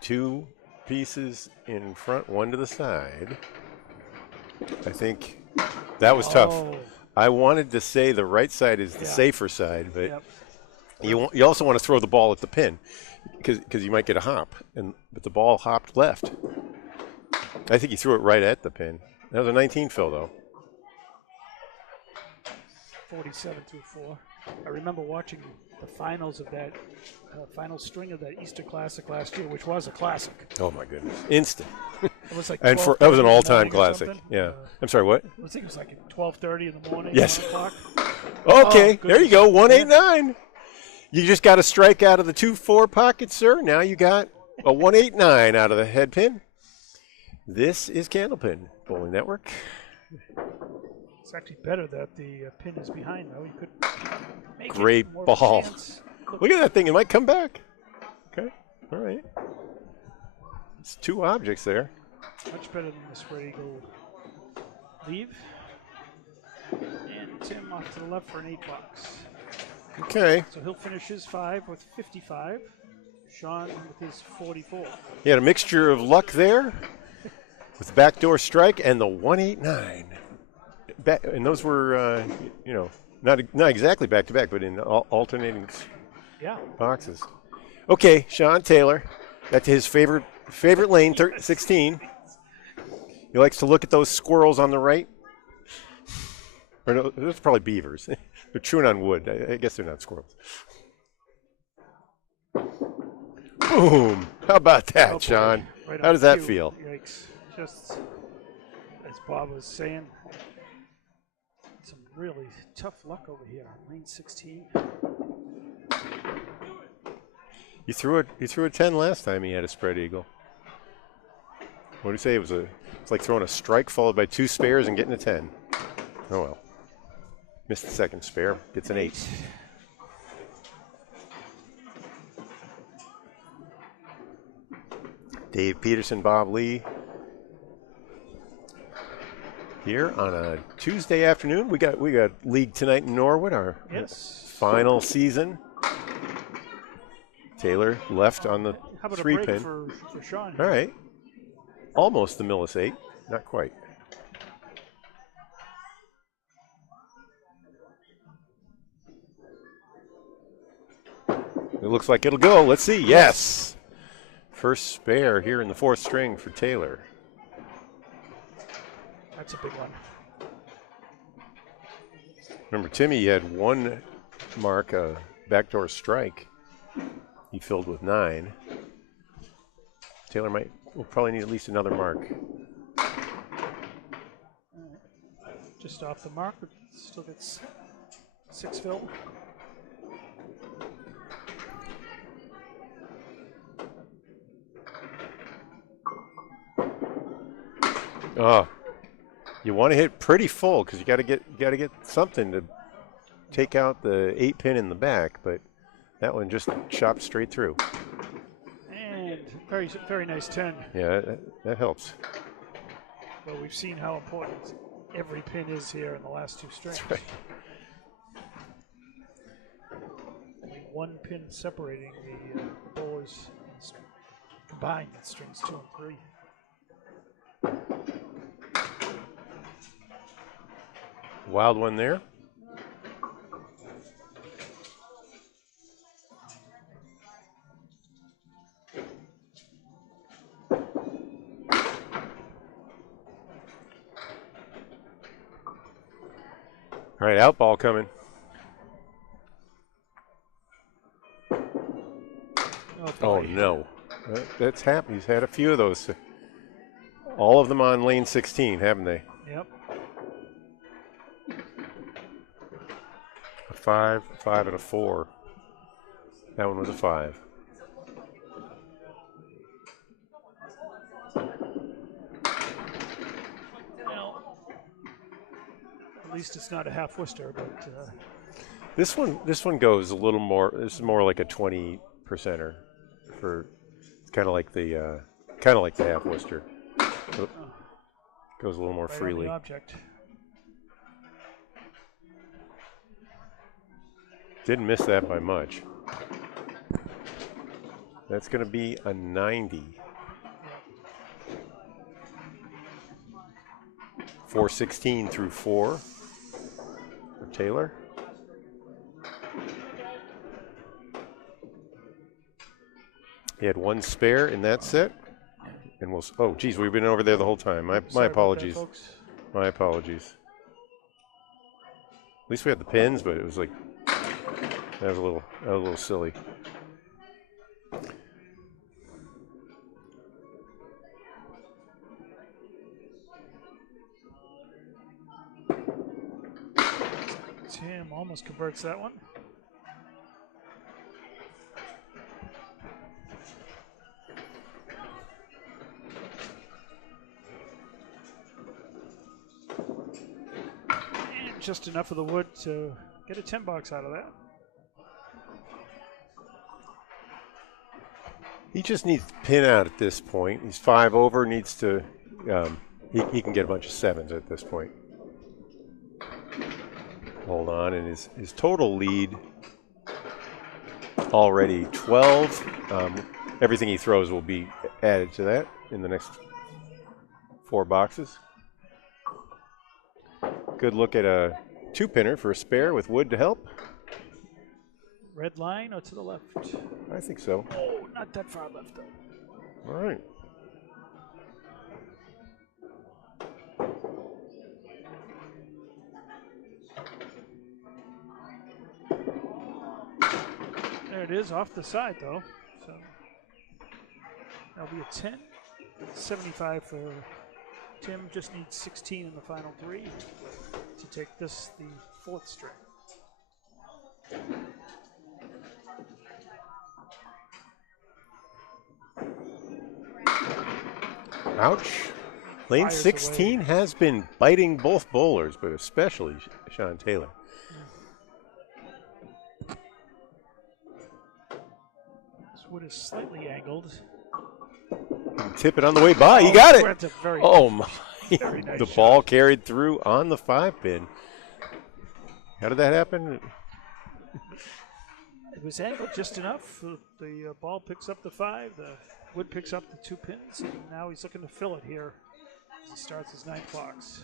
two pieces in front, one to the side. I think that was tough. I wanted to say the right side is the safer side, but you also want to throw the ball at the pin because you might get a hop, but the ball hopped left. I think he threw it right at the pin. That was a 19 fill, though. 47 through 4. I remember watching the finals of that final string of that Easter Classic last year, which was a classic. Oh my goodness! Instant. It was like and that was an all-time classic. Yeah. I'm sorry. What? I think it was like 12:30 in the morning. Yes. 1 o'clock. Okay. There you go. 189. You just got a strike out of the 2-4 pocket, sir. Now you got a 189 out of the head pin. This is Candlepin Bowling Network. It's actually better that the pin is behind, though. You could make Great it more ball. of a chance. Look at that thing. It might come back. Okay. All right. It's two objects there. Much better than the spread eagle leave. And Tim off to the left for an 8 bucks. Okay. So he'll finish his 5 with 55. Sean with his 44. He had a mixture of luck there with the backdoor strike and the 189. And those were, not exactly back to back, but in alternating boxes. Okay, Sean Taylor, that's his favorite lane, 16. He likes to look at those squirrels on the right. Or no, those are probably beavers. They're chewing on wood. I guess they're not squirrels. Boom! How about that, Sean? Right How does that feel? Yikes. Just as Bob was saying, some really tough luck over here on lane 16. You threw a 10 last time he had a spread eagle. What do you say? It's like throwing a strike followed by 2 spares and getting a 10. Oh well. Missed the second spare. Gets an 8. Dave Peterson, Bob Lee. Here on a Tuesday afternoon, we got league tonight in Norwood, our final season. Taylor left on the 3-pin. For Sean? All right, almost the Millis 8, not quite. It looks like it'll go. Let's see. Yes, first spare here in the 4th string for Taylor. That's a big one. Remember, Timmy had one mark, a backdoor strike. He filled with 9. Taylor will probably need at least another mark. Just off the mark, but still gets 6 filled. Oh, you want to hit pretty full because you got to get something to take out the 8-pin in the back, but that one just chopped straight through. And very, very nice 10. Yeah, that helps. Well, we've seen how important every pin is here in the last 2 strings. That's right. Only 1 pin separating the bowlers combined in strings 2 and 3. Wild one there. All right, out ball coming. Oh no, that's happened. He's had a few of those. All of them on lane 16, haven't they? Yep. A 5, and a 4. That one was a 5. least it's not a half Worcester, but This one goes a little more. This is more like a 20%er. For it's kind of like the half Worcester. Goes a little more right freely. on the object. Didn't miss that by much. That's going to be a 90. 416 through 4 for Taylor. He had one spare in that set. And we'll. Oh, geez, we've been over there the whole time. My apologies. About that, folks. My apologies. At least we had the pins, but it was like that was a little silly. Tim almost converts that one. And just enough of the wood to get a 10 bucks out of that. He just needs to pin out at this point. He's 5 over. Needs to. He can get a bunch of 7s at this point. Hold on, and his total lead already 12. Everything he throws will be added to that in the next 4 boxes. Good look at a 2-pinner for a spare with wood to help. Red line or to the left? I think so. Oh, not that far left though. All right. There it is, off the side though. So that'll be a 10. 75 for Tim. Just needs 16 in the final 3 to take this the 4th string. Ouch. Lane Fires 16 away. has been biting both bowlers, but especially Sean Taylor. This wood is slightly angled. Tip it on the way by. You got it. That's a very Oh my. Very nice The shot. ball carried through on the 5-pin. How did that happen? It was angled just enough. The ball picks up the 5. The wood picks up the 2 pins, and now he's looking to fill it here as he starts his 9th box.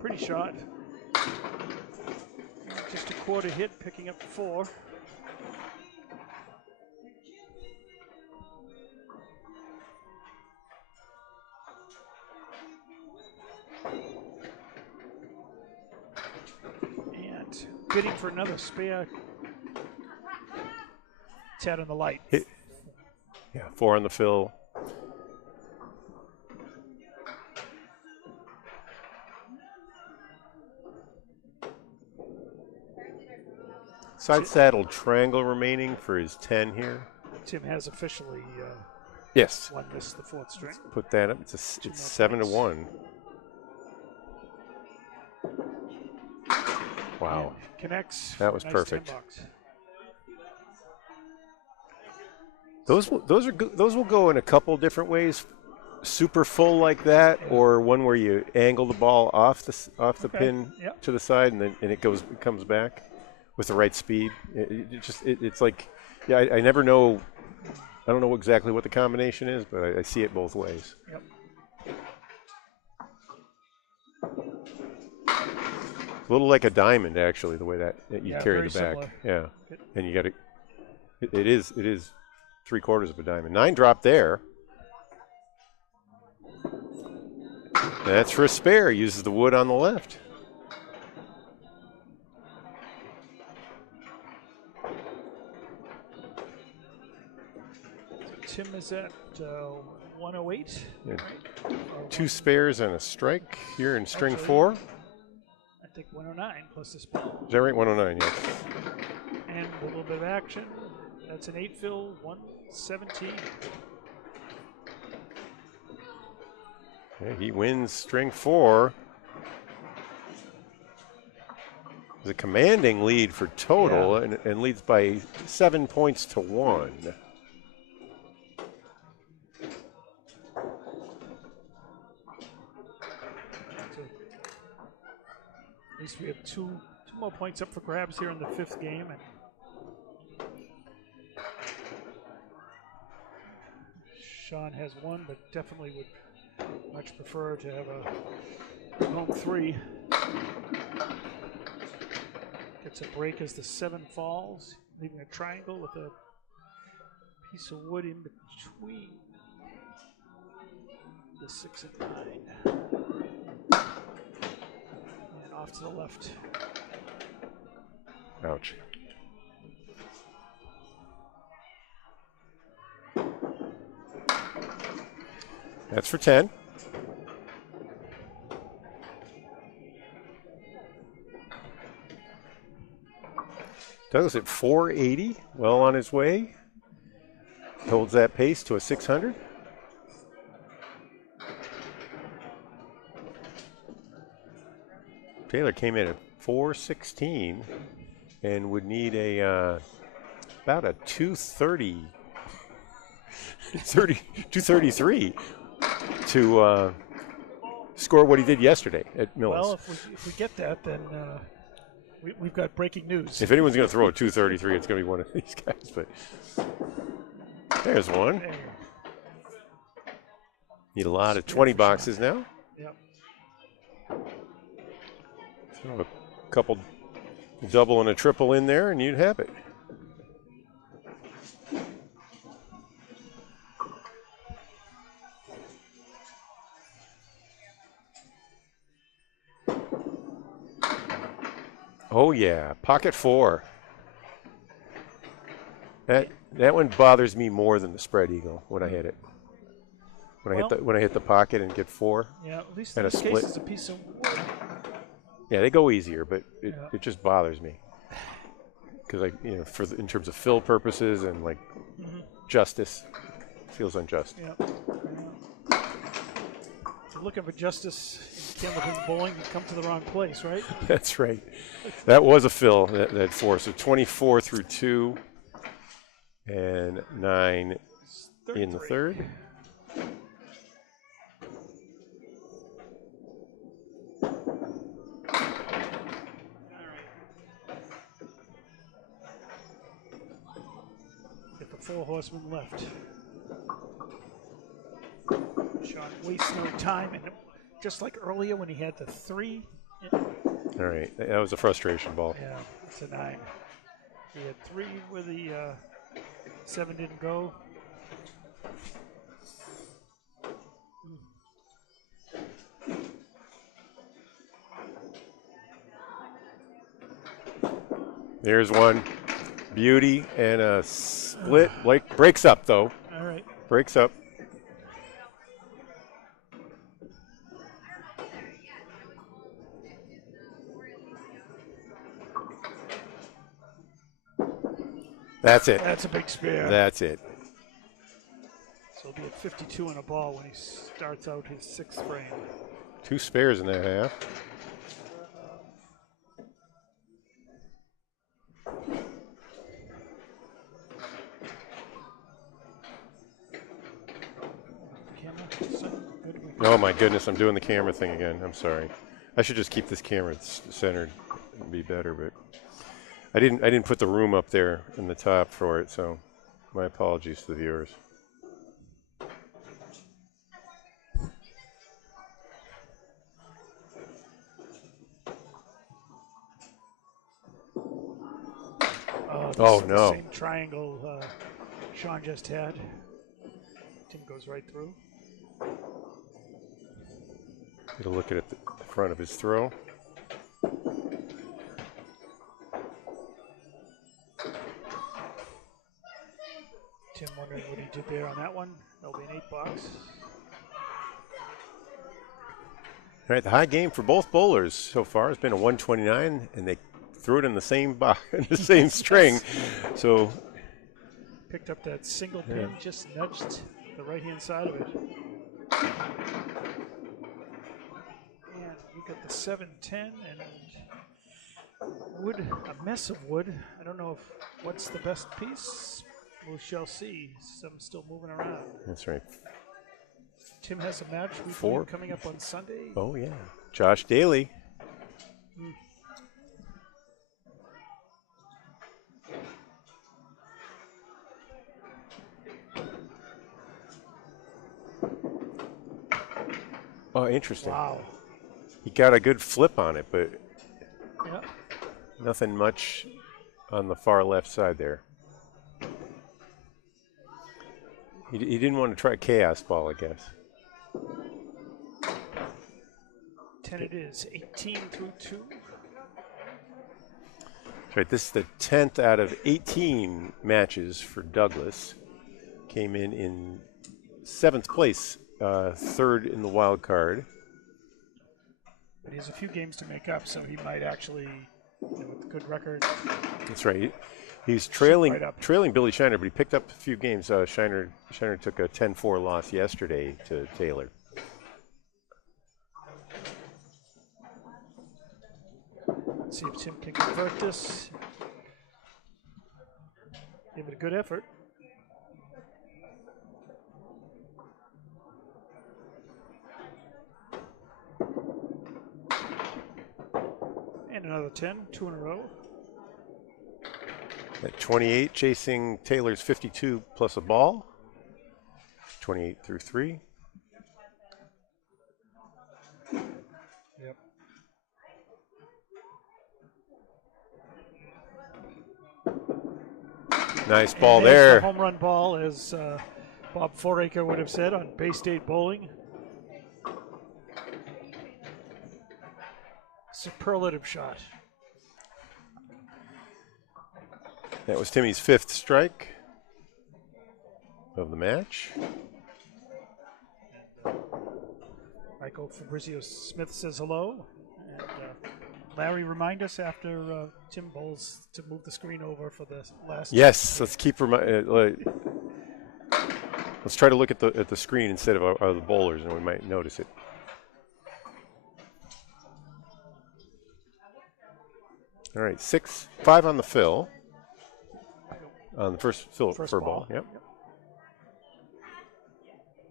Pretty shot. Just a quarter hit, picking up 4. And bidding for another spare. 10 on the light. Hit. Yeah, 4 on the fill. Side saddle triangle remaining for his 10 here. Tim has officially Yes. won this, the 4th string. Put that up. It's 7 to 1. Wow. And connects. That was Nice perfect. 10 bucks. Those will go in a couple different ways. Super full like that, or one where you angle the ball off the pin Yep. to the side, and then it comes back with the right speed. It's like, yeah, I never know. I don't know exactly what the combination is, but I see it both ways. Yep. A little like a diamond, actually, the way that you Yeah, carry very the back. similar. Yeah, Good. and you got to. It is 3/4 of a diamond. 9 drop there. That's for a spare. Uses the wood on the left. Tim is at 108. Yeah. Right? Or 2 spares and a strike here in string Actually- 4. I think 109 plus the spell. Is that right? 109, yes. And a little bit of action. That's an 8 fill, 117. Yeah, he wins string 4. It's a commanding lead for total, and leads by 7 points to 1. At least we have two more points up for grabs here in the 5th game, and Sean has 1, but definitely would much prefer to have a home 3. Gets a break as the 7 falls, leaving a triangle with a piece of wood in between the 6 and 9. And off to the left. Ouch. That's for 10. Douglas at 480, well on his way. Holds that pace to a 600. Taylor came in at 416 and would need about a 233 to score what he did yesterday at Millis. Well, if we get that, then we've got breaking news. If anyone's going to throw a 233, it's going to be one of these guys. But there's one. Need a lot of 20 boxes now. Yep. Throw a couple double and a triple in there, and you'd have it. Oh yeah, pocket 4. That one bothers me more than the spread eagle when I hit it. When I hit the pocket and get 4. Yeah, at least and in this a split. case it's a piece of wood. Yeah, they go easier, but it just bothers me because in terms of fill purposes and like justice, it feels unjust. Yeah. If you're looking for justice in Candlepin bowling, you come to the wrong place, right? That's right. That was a fill, that 4. So 24 through 2 and 9 in the 3rd. Get the 4 horsemen left. Sean wastes no time, and just like earlier when he had the 3. All right, that was a frustration ball. Yeah, it's a 9. He had 3 where the 7 didn't go. There's one. Beauty and a split. Like breaks up though. All right. Breaks up. That's it. That's a big spare. That's it. So he'll be at 52 in a ball when he starts out his 6th frame. 2 spares in that half. Oh my goodness, I'm doing the camera thing again. I'm sorry. I should just keep this camera centered. It'd be better, but I didn't put the room up there in the top for it, so my apologies to the viewers. Oh no. Same triangle Sean just had. Tim goes right through. Get a look at the front of his throw. Tim wondering what he did there on that one. That'll be an 8 box. All right, the high game for both bowlers so far has been a 129, and they threw it in the same box, in the same string. So picked up that single pin, just nudged the right-hand side of it. And we got the 7-10, and wood, a mess of wood. I don't know if what's the best piece. We shall see. Some still moving around. That's right. Tim has a match we 4 believe coming up on Sunday. Oh yeah, Josh Daly. Oh, interesting. Wow. He got a good flip on it, but Yeah. nothing much on the far left side there. He didn't want to try chaos ball, I guess. 10 it is. 18 through 2. That's right. This is the 10th out of 18 matches for Douglas. Came in 7th place, 3rd in the wild card. But he has a few games to make up, so he might actually, with a good record. That's right. He's trailing right Billy Shiner, but he picked up a few games. Shiner took a 10-4 loss yesterday to Taylor. Let's see if Tim can convert this. Give it a good effort. And another 10, 2 in a row. At 28, chasing Taylor's 52 plus a ball. 28 through 3. Yep. Nice ball And there's there. the home run ball, as Bob Foraker would have said on Bay State Bowling. Superlative shot. That was Timmy's 5th strike of the match. Michael Fabrizio Smith says hello. And Larry, remind us after Tim bowls to move the screen over for the last. Yes, let's keep let's try to look at the screen instead of the bowlers, and we might notice it. All right, 5 on the fill. On the first fill First for ball. ball.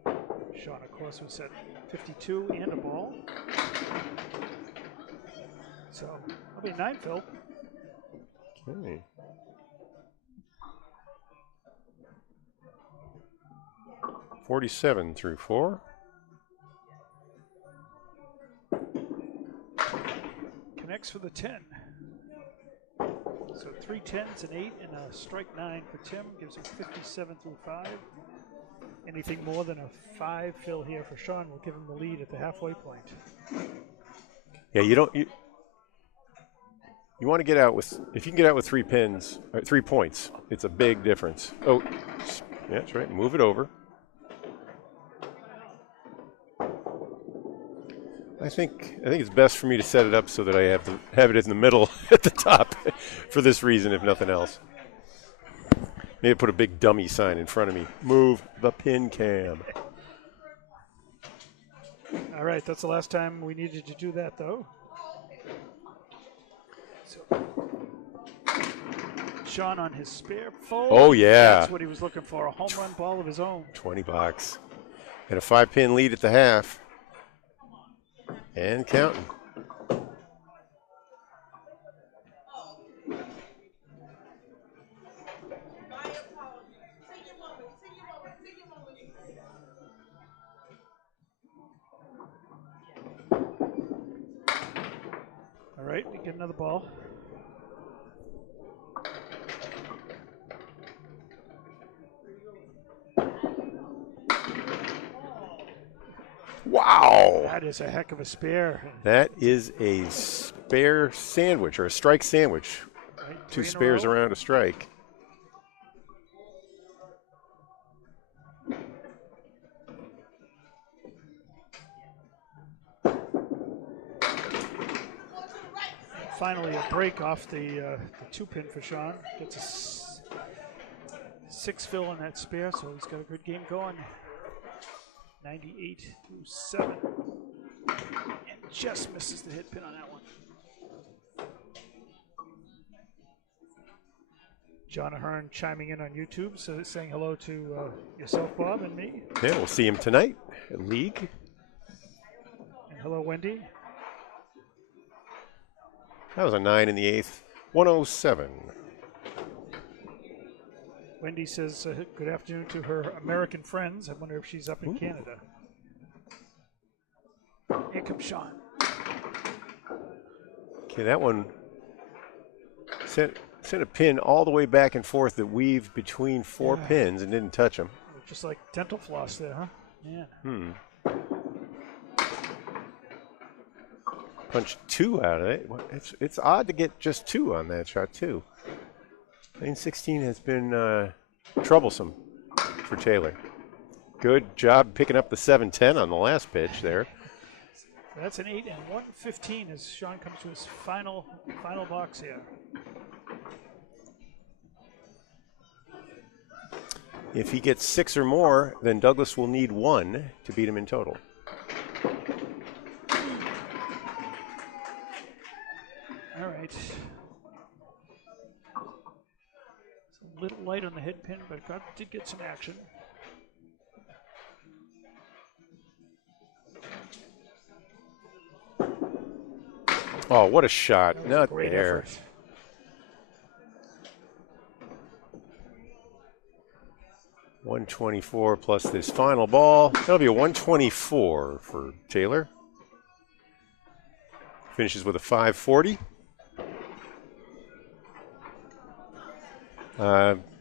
Yep. Sean, of course, was at 52 and a ball. So that'll be 9 fill. Okay. $47 through 4. Connects for the 10. So 3 10s, an 8, and a strike 9 for Tim. Gives him 57 through 5. Anything more than a 5 fill here for Sean will give him the lead at the halfway point. Yeah, you want to get out with, if you can get out with 3 pins, 3 points, it's a big difference. Oh, yeah, that's right. Move it over. I think it's best for me to set it up so that I have it in the middle at the top for this reason, if nothing else. Maybe put a big dummy sign in front of me. Move the pin cam. All right, that's the last time we needed to do that, though. So, Sean on his spare fold. Oh, yeah. That's what he was looking for, a home run ball of his own. $20. And a 5-pin lead at the half. And counting. All right, we get another ball. Wow. That is a heck of a spare. That is a spare sandwich, or a strike sandwich. Right, 2 3 in a spares row. around a strike. Finally, a break off the 2-pin for Sean. Gets a 6 fill in that spare, so he's got a good game going. 98 through 7. And just misses the hit pin on that one. John Ahern chiming in on YouTube, so saying hello to yourself, Bob, and me. Yeah, we'll see him tonight at League. And hello, Wendy. That was a 9 in the 8th. 107. Wendy says good afternoon to her American friends. I wonder if she's up in Canada. Here comes Sean. Okay, that one sent a pin all the way back and forth that weaved between 4 pins and didn't touch them. Just like dental floss there, huh? Yeah. Punched 2 out of it. It's odd to get just 2 on that shot, too. Lane 16 has been troublesome for Taylor. Good job picking up the 7-10 on the last pitch there. That's an 8 and 115 as Sean comes to his final box here. If he gets 6 or more, then Douglas will need 1 to beat him in total. All right. It's a little light on the head pin, but did get some action. Oh, what a shot. Not great there. effort. $124 plus this final ball. That'll be a 124 for Taylor. Finishes with a 540.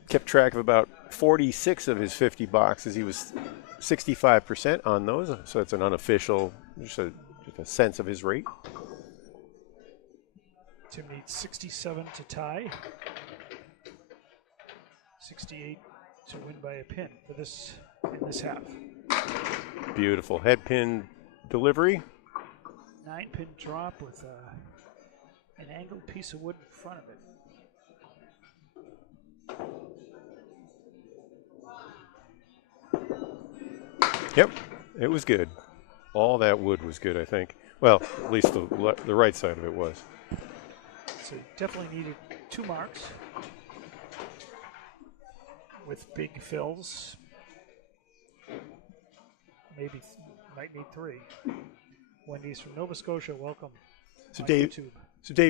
Kept track of about 46 of his 50 boxes. He was 65% on those, so it's an unofficial, just a sense of his rate. Tim needs 67 to tie, 68 to win by a pin for this in this half. Beautiful head pin delivery. 9-pin drop with an angled piece of wood in front of it. Yep, it was good. All that wood was good, I think. Well, at least the right side of it was. So definitely needed 2 marks with big fills. Maybe might need 3. Wendy's from Nova Scotia, welcome. So on Dave, YouTube.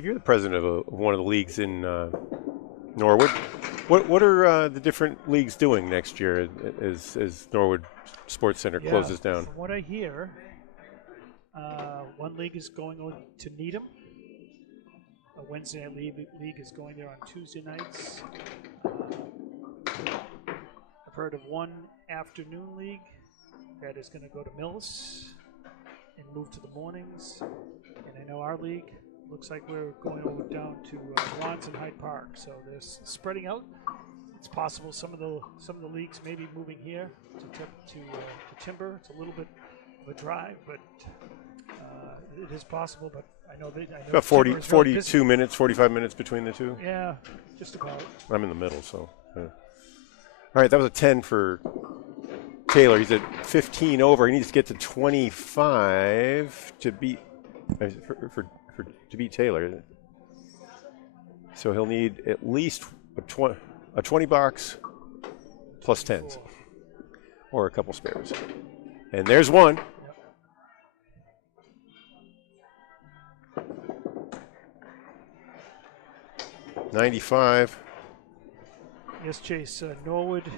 you're the president of one of the leagues in Norwood. What are the different leagues doing next year as Norwood Sports Center closes down? From what I hear, one league is going on to Needham. A Wednesday night league is going there on Tuesday nights. I've heard of one afternoon league that is going to go to Mills and move to the mornings. And I know our league looks like we're going over down to Lawrence and Hyde Park. So they're spreading out. It's possible some of the leagues may be moving here to Timber. It's a little bit of a drive, but it is possible. But I know about 42 minutes, 45 minutes between the two. Yeah, just about. I'm in the middle, so. All right, that was a 10 for Taylor. He's at 15 over. He needs to get to 25 to beat to beat Taylor. So he'll need at least a 20 box plus 10s or a couple spares. And there's one. 95. Yes, Chase. Norwood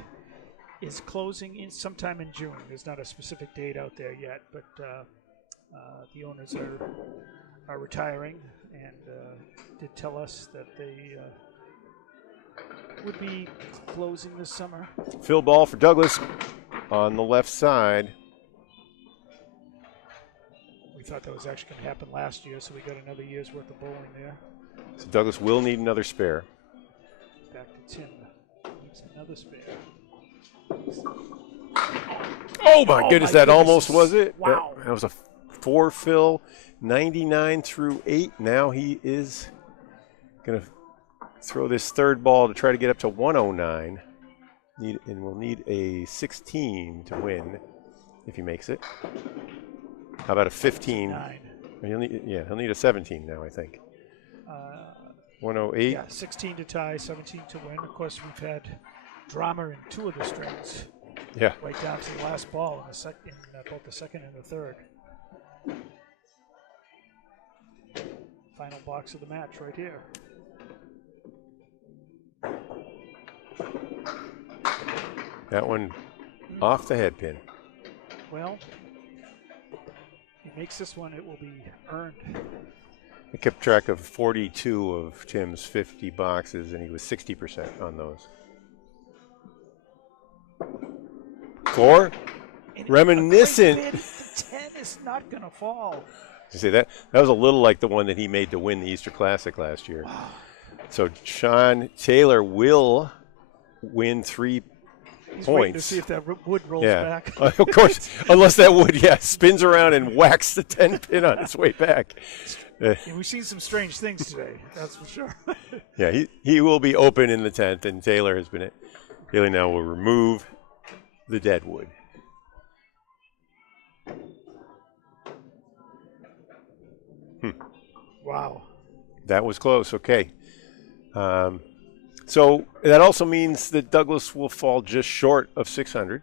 is closing in sometime in June. There's not a specific date out there yet, but the owners are retiring and did tell us that they would be closing this summer. Fill ball for Douglas on the left side. We thought that was actually going to happen last year, so we got another year's worth of bowling there. So Douglas will need another spare. Back to Tim. Needs another spare. Oh my goodness, that almost was it. Wow. That was a 4 fill, 99 through 8. Now he is going to throw this third ball to try to get up to 109. And we'll need a 16 to win if he makes it. How about a 15? He'll need a 17 now, I think. 108. Yeah, 16 to tie, 17 to win. Of course, we've had drama in 2 of the strings. Yeah. Right down to the last ball in both the second and the third. Final box of the match right here. That one off the head pin. Well, he makes this one, it will be earned. I kept track of 42 of Tim's 50 boxes, and he was 60% on those. 4. Reminiscent. The 10 is not going to fall. You see that? That was a little like the one that he made to win the Easter Classic last year. So Sean Taylor will win 3 He's points. waiting to see if that wood rolls back. Of course, unless that wood, spins around and whacks the 10 pin on its way back. Yeah, we've seen some strange things today, that's for sure. Yeah, he will be open in the 10th, and Taylor has been it. Taylor now will remove the dead wood. Wow. That was close. Okay. So that also means that Douglas will fall just short of 600.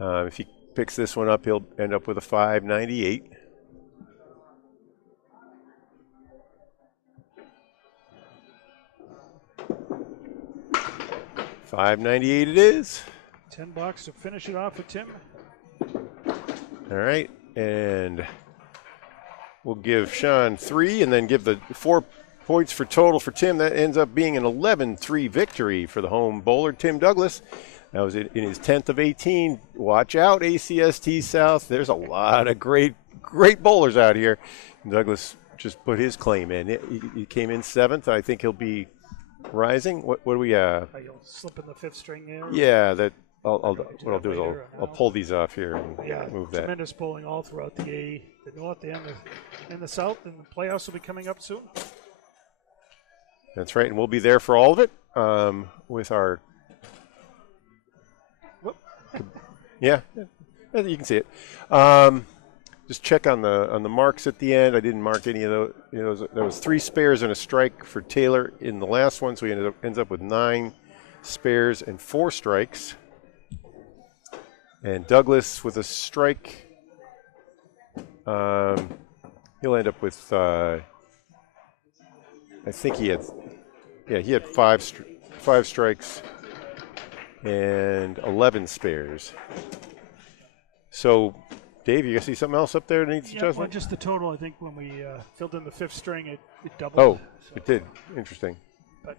If he picks this one up, he'll end up with a 598. $598 it is. $10 to finish it off with Tim. All right, and we'll give Sean 3 and then give the 4 points for total for Tim. That ends up being an 11-3 victory for the home bowler, Tim Douglas. That was in his 10th of 18. Watch out, ACST South. There's a lot of great bowlers out here. Douglas just put his claim in. He came in 7th. I think he'll be rising. What do we have? You'll slip in the 5th string there. Yeah, that. What I'll do is I'll pull these off here and move that. Tremendous bowling all throughout the north and the south, and the playoffs will be coming up soon. That's right, and we'll be there for all of it with our. Whoop. Yeah, you can see it. Just check on the marks at the end. I didn't mark any of those. There was 3 spares and a strike for Taylor in the last one, so he ends up with 9 spares and 4 strikes. And Douglas with a strike, he'll end up with, I think he had 5 strikes and 11 spares. So, Dave, you see something else up there that needs adjustment? Well, just the total. I think when we filled in the 5th string, it doubled. Oh, so. It did. Interesting. But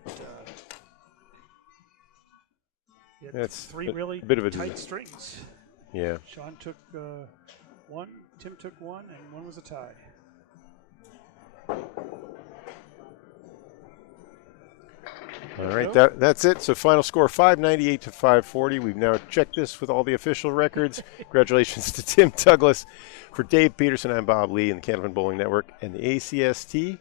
that's 3 really a bit of a tight strings. Yeah. Sean took 1, Tim took 1, and 1 was a tie. All right, that's it. So final score 598 to 540. We've now checked this with all the official records. Congratulations to Tim Douglas. For Dave Peterson, I'm Bob Lee and the Candlepin Bowling Network and the ACST.